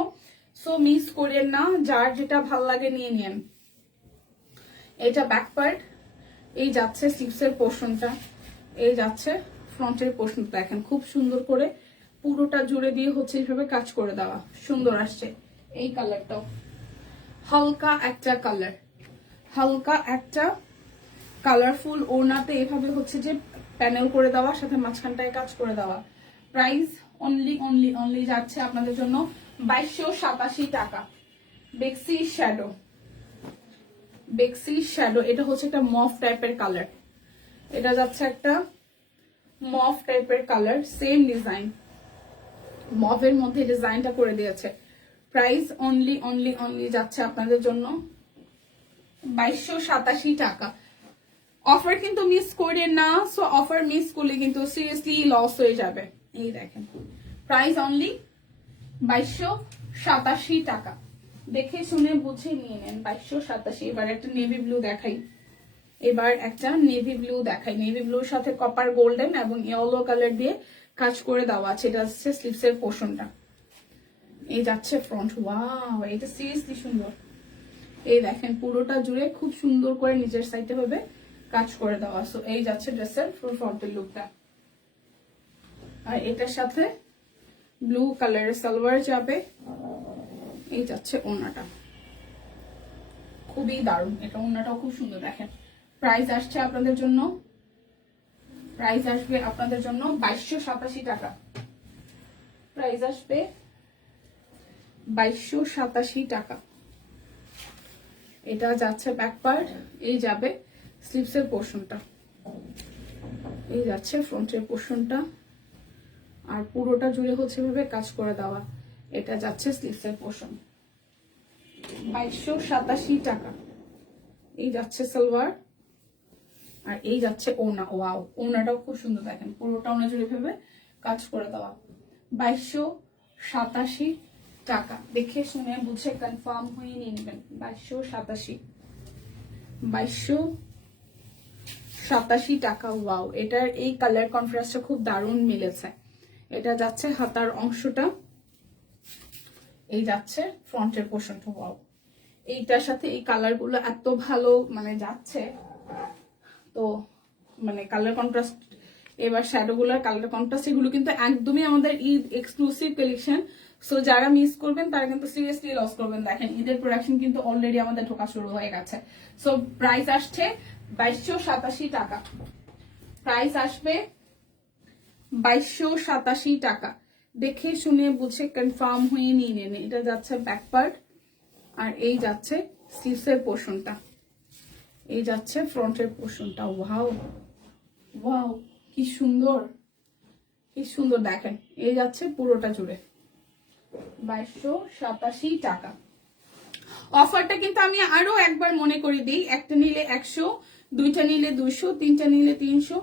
সো মিস করেন না, যার যেটা ভাল লাগে নিয়ে নেন। এটা ব্যাক পার্ট, এই যাচ্ছে স্লিভসের পোর্শনটা, এই যাচ্ছে ফ্রন্টের পোর্শনটা। দেখেন খুব সুন্দর করে পুরোটা জুড়ে দিয়ে হচ্ছে এইভাবে কাজ করে দেওয়া, সুন্দর আসছে। এই কালারটাও হালকা একটা কালার, হালকা একটা কালারফুল ওড়নাতে এভাবে হচ্ছে যে প্যানেল করে দেওয়া, সাথে মাঝখানটায় কাজ করে দেওয়া। প্রাইস অনলি অনলি অনলি যাচ্ছে আপনাদের জন্য 2287 টাকা। বেক্সি শ্যাডো, বেক্সি শ্যাডো, এটা হচ্ছে একটা মফ টাইপের কালার, এটা যাচ্ছে একটা মফ টাইপের কালার, সেম ডিজাইন, মফের মধ্যে ডিজাইনটা করে দিয়েছে। প্রাইস অনলি অনলি অনলি যাচ্ছে আপনাদের জন্য 2287 টাকা। অফার কিন্তু মিস করে না, সো অফার মিস করলে কিন্তু সিরিয়াসলি লস হয়ে যাবে। এই দেখেন প্রাইস অনলি 2287 টাকা। দেখে শুনে বুঝে নিয়ে নেন 2287। এবার একটা নেভি ব্লু দেখাই, নেভি ব্লুর সাথে কপার গোল্ডেন এবং ইয়েলো কালার দিয়ে কাজ করে দেওয়া আছে। এটা হচ্ছে স্লিভসের পোর্শনটা। এই যাচ্ছে ফ্রন্ট, ওয়াও এটা সিরিয়াসলি সুন্দর। এই দেখেন পুরোটা জুড়ে খুব সুন্দর করে নিচের সাইডে ভাবে কাজ করে দেওয়া। সো এই যাচ্ছে ড্রেসের ফুল ফ্রন্টের লুকটা। আর এটার সাথে ব্লু কালারের সালোয়ার যাবে। এই যাচ্ছে ওড়নাটা, খুবই দারুণ। এটা ওড়নাটাও খুব সুন্দর। দেখেন প্রাইস আসছে আপনাদের জন্য, প্রাইস আসবে আপনাদের জন্য 2287 টাকা। প্রাইস আসবে 2287 টাকা। এটা যাচ্ছে ব্যাক পার্ট, এই যাবে স্লিভসের পোর্শনটা, এই যাচ্ছে ফ্রন্টের পোর্শনটা। আর পুরোটা জুড়ে হচ্ছে ভাবে কাজ করে দেওয়া। এটা যাচ্ছে স্লিভসের পোর্শন, 2287 টাকা। এই যাচ্ছে সালোয়ার, আর এই যাচ্ছে ওড়না। ওয়াও ওড়নাটাও খুব সুন্দর। দেখেন পুরোটা ওড়না জুড়ে ভেবে কাজ করে দেওয়া। 2287 টাকা। দেখে শুনে বুঝে কনফার্ম হয়ে নিয়ে নেবেন। 2287 টাকা। ওয়াও এটার এই কালার কন্ট্রাস্টটা খুব দারুণ মিলেছে। এটা যাচ্ছে হাতার অংশটা, এই যাচ্ছে ফ্রন্টের পোর্শনটা। ওয়াও এইটার সাথে এই কালার গুলো এত ভালো মানে যাচ্ছে, তো মানে কালার কন্ট্রাস্ট। এবার শ্যাডো গুলার কালার কন্ট্রাস্ট এগুলো কিন্তু একদমই আমাদের ঈদ এক্সক্লুসিভ কালেকশন। সো যারা মিস করবেন তারা কিন্তু সিরিয়াসলি লস করবেন। দেখেন ঈদের প্রোডাকশন কিন্তু অলরেডি আমাদের ঢোকা শুরু হয়ে গেছে। সো প্রাইস আসছে 2287 টাকা। প্রাইস আসবে 2287 টাকা। দেখে শুনে বুঝে কনফার্ম হয়ে নিয়ে নেন। এটা যাচ্ছে ব্যাক পার্ট, আর এই যাচ্ছে স্লিভসের পোর্শনটা, এই যাচ্ছে ফ্রন্টের পোর্শনটা। ওয়াও ওয়াও কি সুন্দর, কি সুন্দর। দেখেন এই যাচ্ছে পুরোটা জুড়ে 2287 টাকা। অফারটা কিন্তু আমি আরো একবার মনে করে দিই, একটা নিলে 100, দুইটা নিলে 200, তিনটা নিলে 300,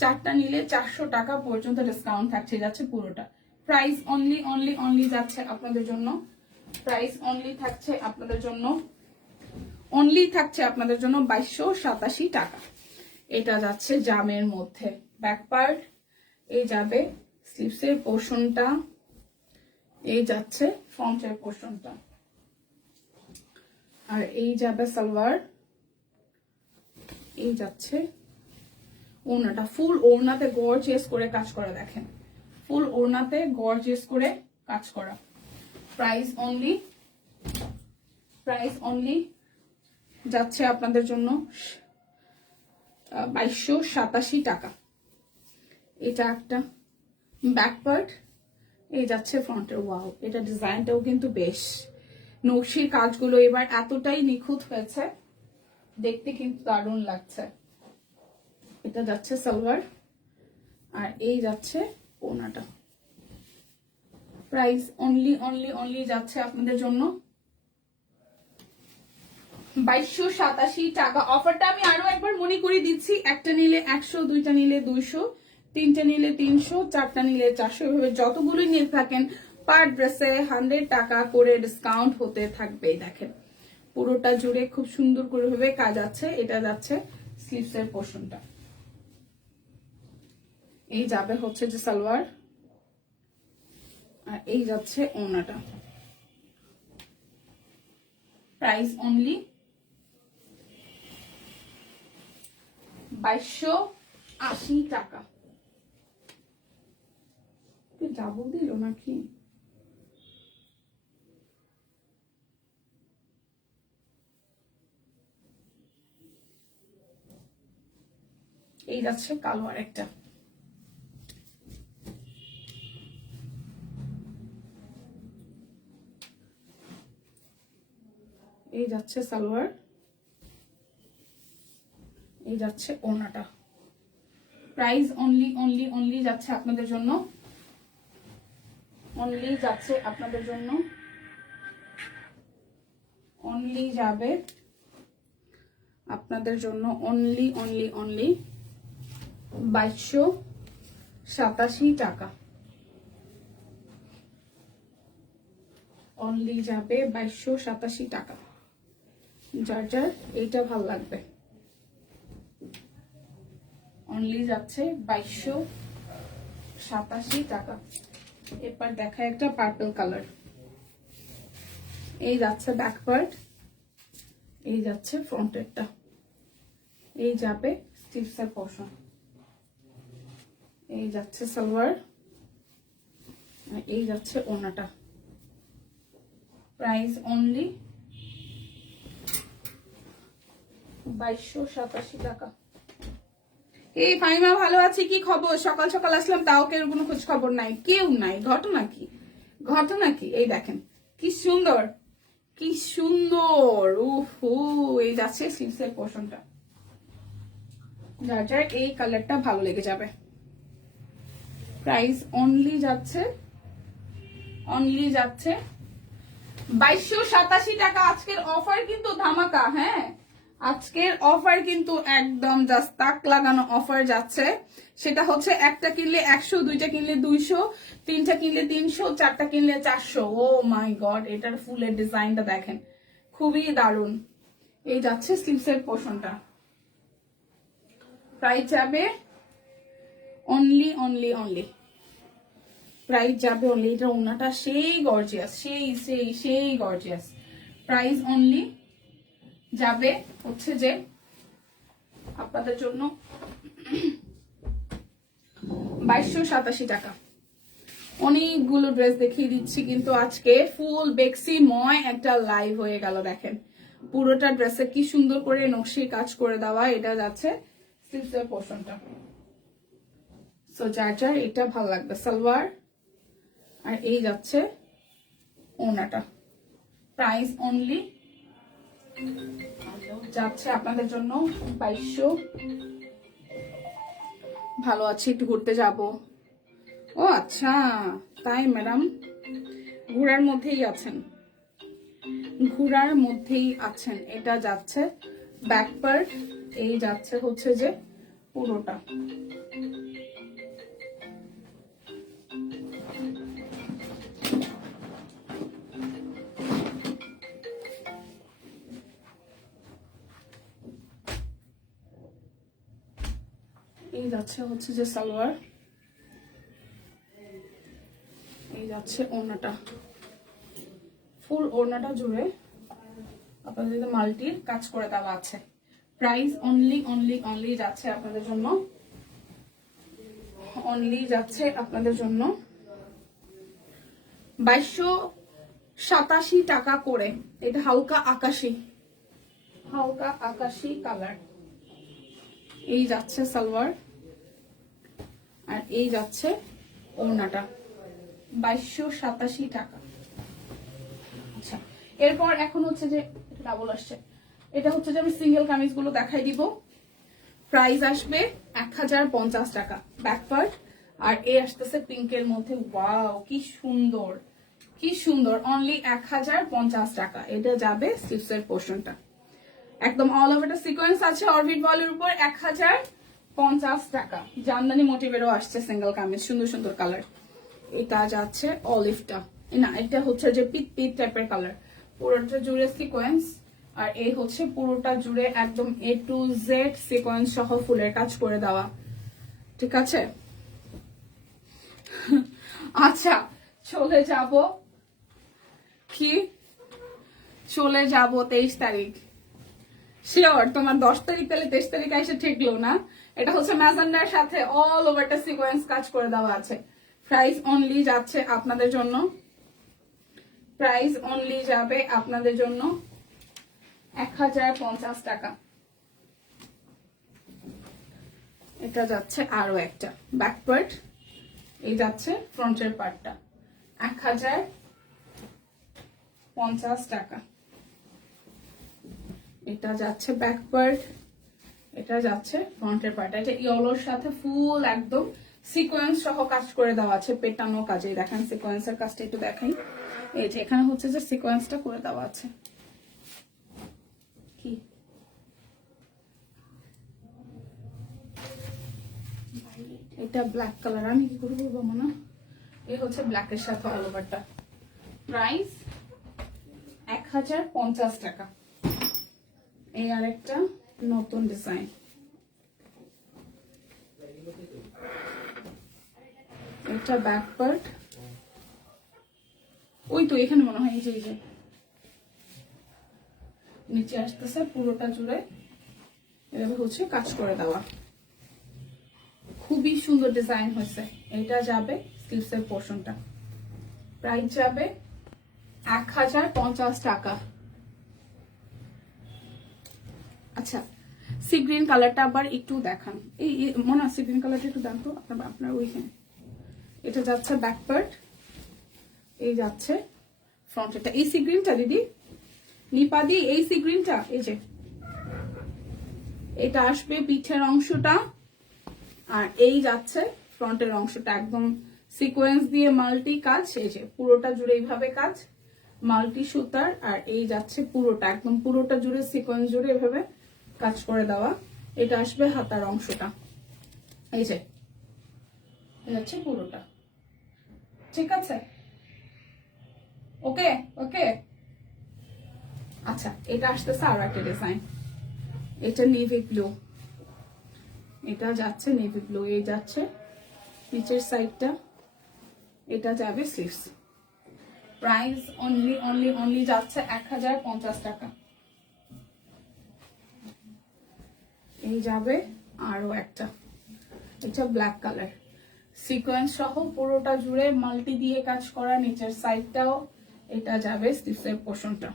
চারটা নিলে 400 টাকা পর্যন্ত ডিসকাউন্ট থাকছে। যাচ্ছে পুরোটা। প্রাইস অনলি অনলি অনলি যাচ্ছে আপনাদের জন্য, প্রাইস অনলি থাকছে আপনাদের জন্য, অনলি থাকছে আপনাদের জন্য 2287 টাকা। এটা যাচ্ছে জামের মধ্যে ব্যাক পার্ট, এই যাবে স্লিভসের পোর্শনটা, এই যাচ্ছে ফ্রন্টের পোর্শনটা, আর এই যাবে সালোয়ার, এই যাচ্ছে ওড়নাটা। ফুল ওড়নাতে গর্জিয়াস করে কাজ করা। দেখেন ফুল ওড়নাতে গর্জিয়াস করে কাজ করা। প্রাইস অনলি যাচ্ছে আপনাদের জন্য 2287 টাকা। এটা একটা ব্যাক পার্ট, এই যাচ্ছে ফ্রন্টের। ওয়াও এটা ডিজাইনটাও কিন্তু বেশ, নকশির কাজগুলো এবার এতটাই নিখুঁত হয়েছে, দেখতে কিন্তু দারুণ লাগছে। এটা যাচ্ছে সালোয়ার, আর এই যাচ্ছে ওড়নাটা। প্রাইস অনলি অনলি অনলি যাচ্ছে আপনাদের জন্য 2287 টাকা। অফারটা আমি আরো একবার মনে করে দিচ্ছি, একটা নিলে 100, দুইটা নিলে 200, তিনটা নিলে 300, চারটা নিলে 400, এভাবে যতগুলো নিয়ে থাকেন পার ড্রেসে 100 টাকা করে ডিসকাউন্ট হতে থাকবে। দেখেন পুরোটা জুড়ে খুব সুন্দর করে ভাবে কাজ আছে। এটা যাচ্ছে স্লিভসের পোর্শনটা, এই যাবে হচ্ছে যে সালোয়ার, আর এই যাচ্ছে ওড়নাটা। প্রাইস অনলি 2280 টাকা। ডাবল দিল নাকি? এই যাচ্ছে কালো আর একটা, এই যাচ্ছে সালোয়ার, এই যাচ্ছে ওড়নাটা। প্রাইস অনলি অনলি অনলি যাচ্ছে আপনাদের জন্য, অনলি যাচ্ছে আপনাদের জন্য, অনলি যাবে আপনাদের জন্য অনলি অনলি অনলি 2287 টাকা। অনলি যাবে 2287 টাকা। যার যার এইটা ভাল লাগবে অনলি যাচ্ছে 2287 টাকা। এরপর দেখা একটা পার্পল কালার, এই যাচ্ছে ব্যাক পার্ট, এই যাচ্ছে ফ্রন্টেরটা, এই যাবে স্টিভসের পোর্শন, এই যাচ্ছে সালোয়ার, আর এই যাচ্ছে ওড়নাটা। প্রাইস অনলি 2287 টাকা। এই ফাইমা ভালো আছি, কি খবর? সকাল সকাল আসলাম তাও কেউ কোনো খোঁজ খবর নাই, কেউ নাই। ঘটনা কি? ঘটনা কি? এই দেখেন কি সুন্দর, কি সুন্দর। উফু, এই যাচ্ছে স্লিভসের পোর্শনটা। যার যার এই কালারটা ভালো লেগে যাবে। প্রাইস অনলি যাচ্ছে 2287 টাকা। আজকের অফার কিন্তু ধামাকা। হ্যাঁ, আজকের অফার কিন্তু একদম জাস্ট তাক লাগানো অফার যাচ্ছে। সেটা হচ্ছে একটা কিনলে 100, দুইটা কিনলে 200, তিনটা কিনলে 300, চারটা কিনলে 400। ও মাই গড, এটার ফুলের ডিজাইনটা দেখেন, খুবই দারুণ। এই যাচ্ছে স্লিভসের পোর্শনটা। প্রাইস যাবে অনলি অনলি অনলি, প্রাইস যাবে অনলি। এটা ওনাটা সেই গর্জিয়াস, সেই সেই সেই গর্জিয়াস। প্রাইস অনলি যাবে হচ্ছে যে আপনাদের জন্য 2287 টাকা। অনেকগুলো ড্রেস দেখিয়ে দিচ্ছি কিন্তু আজকে ফুল বেক্সিময় একটা লাইভ হয়ে গেল। দেখেন পুরোটা ড্রেসে কি সুন্দর করে নকশি কাজ করে দেওয়া। এটা যাচ্ছে স্লিভসের পোর্শনটা। সো যার যার এটা ভালো লাগবে, সালোয়ার আর এই যাচ্ছে ওনাটা। প্রাইস অনলি যাচ্ছে আপনাদের জন্য 2200। ভালো আছি, একটু ঘুরতে যাব। ও আচ্ছা, তাই ম্যাডাম, ঘোরার মধ্যেই আছেন, ঘোরার মধ্যেই আছেন। এটা যাচ্ছে ব্যাক পার্ট, এই যাচ্ছে হচ্ছে যে পুরোটা। এই যাচ্ছে হচ্ছে যে সালোয়ার, এই যাচ্ছে ওড়নাটা। ফুল ওড়নাটা জুড়ে আপনাদের মাল্টির কাজ করে দেওয়া আছে। প্রাইস অনলি অনলি অনলি যাচ্ছে আপনাদের জন্য, অনলি যাচ্ছে আপনাদের জন্য 2287 টাকা করে। এটা হালকা আকাশি, হালকা আকাশি কালার। এই যাচ্ছে সালোয়ার আর এই যাচ্ছে ওড়নাটা, 2287 টাকা। আচ্ছা, এরপর এখন হচ্ছে যে ডাবল আসছে, এটা হচ্ছে যে আমি সিঙ্গেল কামিজ গুলো দেখাই দিব। প্রাইস আসবে 1050 টাকা ব্যাক পার্ট, আর এ আসতেছে পিঙ্কের মধ্যে। ওয়াও কি সুন্দর, কি সুন্দর। অনলি 1050 টাকা। এটা যাবে স্লিভসের পোর্শনটা, একদম অল ওভার এটা সিকোয়েন্স আছে অরবিট বলের উপর। 1050 টাকা। জামদানি মোটিভেরও আসছে সিঙ্গেল কামিজ, সুন্দর সুন্দর কালার। এটা যাচ্ছে অলিভটা, না এটা হচ্ছে যে পিট পিট টাইপের কালার। পুরোটা জুড়ে সিকোয়েন্স, আর এই হচ্ছে পুরোটা জুড়ে একদম A to Z সিকোয়েন্স সহ ফুলের কাজ করে দেওয়া। ঠিক আছে, আচ্ছা চলে যাব কি, চলে যাব 23 তারিখ। শিওর তোমার 10 তারিখ তাহলে 23 তারিখ এসে ঠেকলো না। এটা হচ্ছে ম্যাজেন্ডার সাথে অল ওভারটা সিকোয়েন্স কাজ করে দেওয়া আছে। প্রাইস অনলি যাচ্ছে আপনাদের জন্য, প্রাইস অনলি যাবে আপনাদের জন্য 1050 টাকা। এটা যাচ্ছে আরো একটা ব্যাক পার্ট, এই যাচ্ছে ফ্রন্টের পার্টটা। 1050 টাকা। এটা যাচ্ছে ব্যাক পার্ট, এটা যাচ্ছে ফ্রন্টের পার্ট। এটা ইয়েলোর সাথে ফুল একদম সিকোয়েন্স সহ কাজ করে দেওয়া আছে, পেটানো কাজে। দেখেন সিকোয়েন্সের কাজটা একটু দেখাই, এই যে এখানে হচ্ছে যে সিকোয়েন্সটা করে দেওয়া আছে। কি এটা ব্ল্যাক কালার, আমি কি করে বলবো মনে, এই হচ্ছে ব্ল্যাকের সাথে অল ওভারটা। প্রাইস 1050 টাকা। এই আরেকটা নতুন ডিজাইন, এটা ব্যাক পার্ট, ওই তো এখানে মনে হয় এই যে নিচে আসতেছে পুরোটা জুড়ে এভাবে হচ্ছে কাজ করে দেওয়া, খুবই সুন্দর ডিজাইন হয়েছে। এটা যাবে স্লিভসের পোর্শনটা, প্রাইস যাবে 1050 টাকা। আচ্ছা, সি গ্রিন কালারটা আবার একটু দেখান, এই মনে হয় সি গ্রিন কালারটা একটু দেন তো আপনার ওইখানে। এটা যাচ্ছে ব্যাক পার্ট, এই যাচ্ছে ফ্রন্টটা। এই সি গ্রিনটা দিদি নিপাদি, এই সি গ্রিনটা এই যে এটা আসবে পিঠের অংশটা, আর এই যাচ্ছে ফ্রন্টের অংশটা, একদম সিকোয়েন্স দিয়ে মাল্টি কাজ, এই যে পুরোটা জুড়ে এইভাবে কাজ মাল্টি সুতার, আর এই যাচ্ছে পুরোটা একদম পুরোটা জুড়ে সিকোয়েন্স জুড়ে এভাবে কাজ করে দেওয়া। এটা আসবে হাতার অংশটা, এই যে যাচ্ছে পুরোটা, ঠিক আছে? ওকে ওকে। আচ্ছা, এটা আসতেছে আরো একটা ডিজাইন, এটা নেভি ব্লু, এটা যাচ্ছে নেভি ব্লু, এই যাচ্ছে নিচের সাইডটা, এটা যাবে স্লিভস। প্রাইস অনলি যাচ্ছে 1050 টাকা। এই যাবে আরো একটা, এটা ব্ল্যাক কালার, সিকোয়েন্স সহ পুরোটা জুড়ে মাল্টি দিয়ে কাজ করা, নিচের সাইডটাও, এটা যাবে স্লিভসের পোর্শনটা।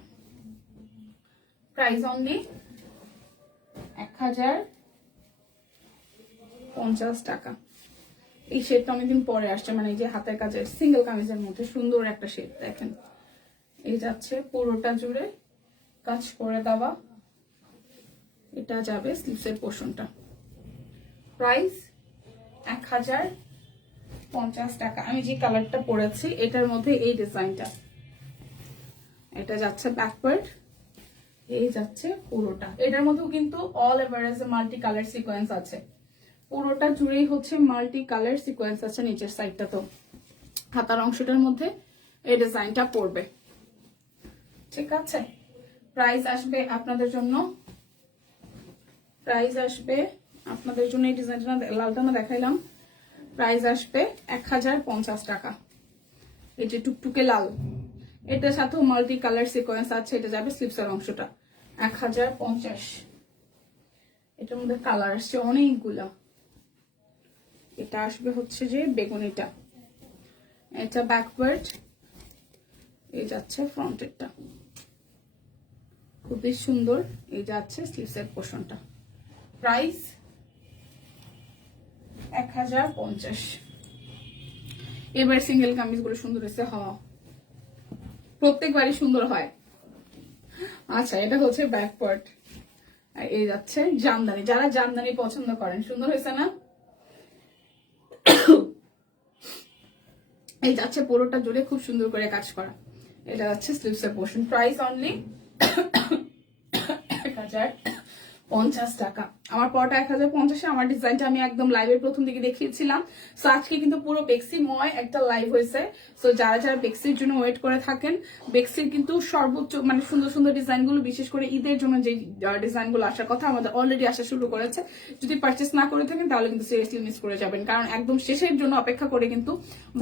প্রাইস অনলি 1050 টাকা। এই শেডটা অনেকদিন পরে আসছে, মানে এই যে হাতের কাজের সিঙ্গেল কামিজের মধ্যে সুন্দর একটা শেড দেখেন। এই যাচ্ছে পুরোটা জুড়ে কাজ করে দেওয়া, এটা যাবে স্লিভসের পোর্শনটা। প্রাইস 1050 টাকা। আমি যে কালারটা পরেছি এটার মধ্যে এই ডিজাইনটা, এটা যাচ্ছে ব্যাকওয়ার্ড, এই যাচ্ছে পুরোটা। এটার মধ্যেও কিন্তু all average multi colour sequence আছে, পুরোটা জুড়েই হচ্ছে মাল্টি কালার সিকোয়েন্স আছে। নিচের সাইডটা তো হাতার অংশটার মধ্যে এই ডিজাইনটা পড়বে, ঠিক আছে? প্রাইস আসবে আপনাদের জন্য, এই ডিজাইনটা লালটা না দেখাইলাম, প্রাইস আসবে 1050 টাকা। এই যে টুকটুকে লাল, এটার সাথেও মাল্টি কালার সিকোয়েন্স আছে, এটা যাবে স্লিভসের অংশটা 1050। এটার মধ্যে কালার আসছে অনেকগুলা, এটা আসবে হচ্ছে যে বেগুনিটা, এটা ব্যাকওয়ার্ড, এই যাচ্ছে ফ্রন্টেরটা, খুবই সুন্দর। এই যাচ্ছে স্লিভসের পোর্শনটা। প্রাইস 1050। এবার সিঙ্গেল কামিজ গুলো সুন্দর হয়েছে, প্রত্যেকবারই সুন্দর হয়। আচ্ছা, এটা হচ্ছে ব্যাক পার্ট, আর এই যাচ্ছে জামদানি, যারা জামদানি পছন্দ করেন, সুন্দর হয়েছে না? এই যাচ্ছে পুরোটা জুড়ে খুব সুন্দর করে কাজ করা, এটা যাচ্ছে স্লিভসের পোর্শন। প্রাইস অনলি 1050 টাকা। আমার পরটা 1050, আমার ডিজাইনটা আমি একদম লাইভের প্রথম দিকে দেখিয়েছিলাম। সো আজকে কিন্তু পুরো বেক্সিময় একটা লাইভ হয়েছে। সো যারা যারা বেক্সির জন্য ওয়েট করে থাকেন, বেক্সির কিন্তু সর্বোচ্চ মানে সুন্দর সুন্দর ডিজাইনগুলো, বিশেষ করে ঈদের জন্য যে ডিজাইনগুলো আসার কথা আমাদের অলরেডি আসা শুরু করেছে। যদি পারচেস না করে থাকেন তাহলে কিন্তু সিরিয়াসলি মিস করে যাবেন, কারণ একদম শেষের জন্য অপেক্ষা করে কিন্তু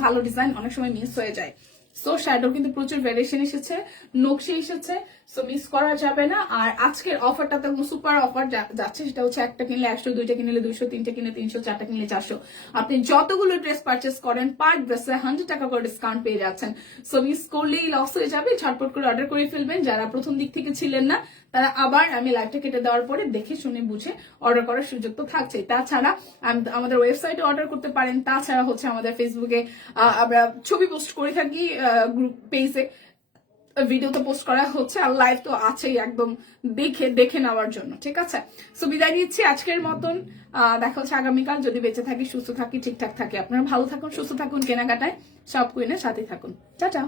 ভালো ডিজাইন অনেক সময় মিস হয়ে যায়। সো শ্যাডোর কিন্তু প্রচুর ভ্যারিয়েশন এসেছে, নকশি এসেছে, সো মিস করা যাবে না। আর আজকের অফারটাতে সুপার অফার যাচ্ছে, সেটা হচ্ছে একটা কিনলে 100, দুইটা কিনলে 200, তিনটা কিনলে 300, চারটা কিনলে 400। আপনি যতগুলো ড্রেস পারচেস করেন পার ড্রেসে 100 টাকা করে ডিসকাউন্ট পেয়ে যাচ্ছেন। সো মিস করলেই লস হয়ে যাবে, ঝটপট করে অর্ডার করে ফেলবেন। যারা প্রথম দিক থেকে ছিলেন না তারা আবার আমি লাইভটা কেটে দেওয়ার পরে দেখে শুনে বুঝে অর্ডার করার সুযোগ তো থাকছেই। তাছাড়া আমাদের ওয়েবসাইটে অর্ডার করতে পারেন, তাছাড়া হচ্ছে আমাদের ফেসবুকে আমরা ছবি পোস্ট করে থাকি, গ্রুপ পেজে ভিডিও তো পোস্ট করা হচ্ছে, আর লাইভ তো আছেই একদম দেখে নেওয়ার জন্য, ঠিক আছে? সো বিদায় নিচ্ছি আজকের মতন, দেখা হচ্ছে আগামীকাল, যদি বেঁচে থাকি, সুস্থ থাকি, ঠিকঠাক থাকি। আপনারা ভালো থাকুন, সুস্থ থাকুন, কেনাকাটায় সব কুইনের সাথে থাকুন। টাটা।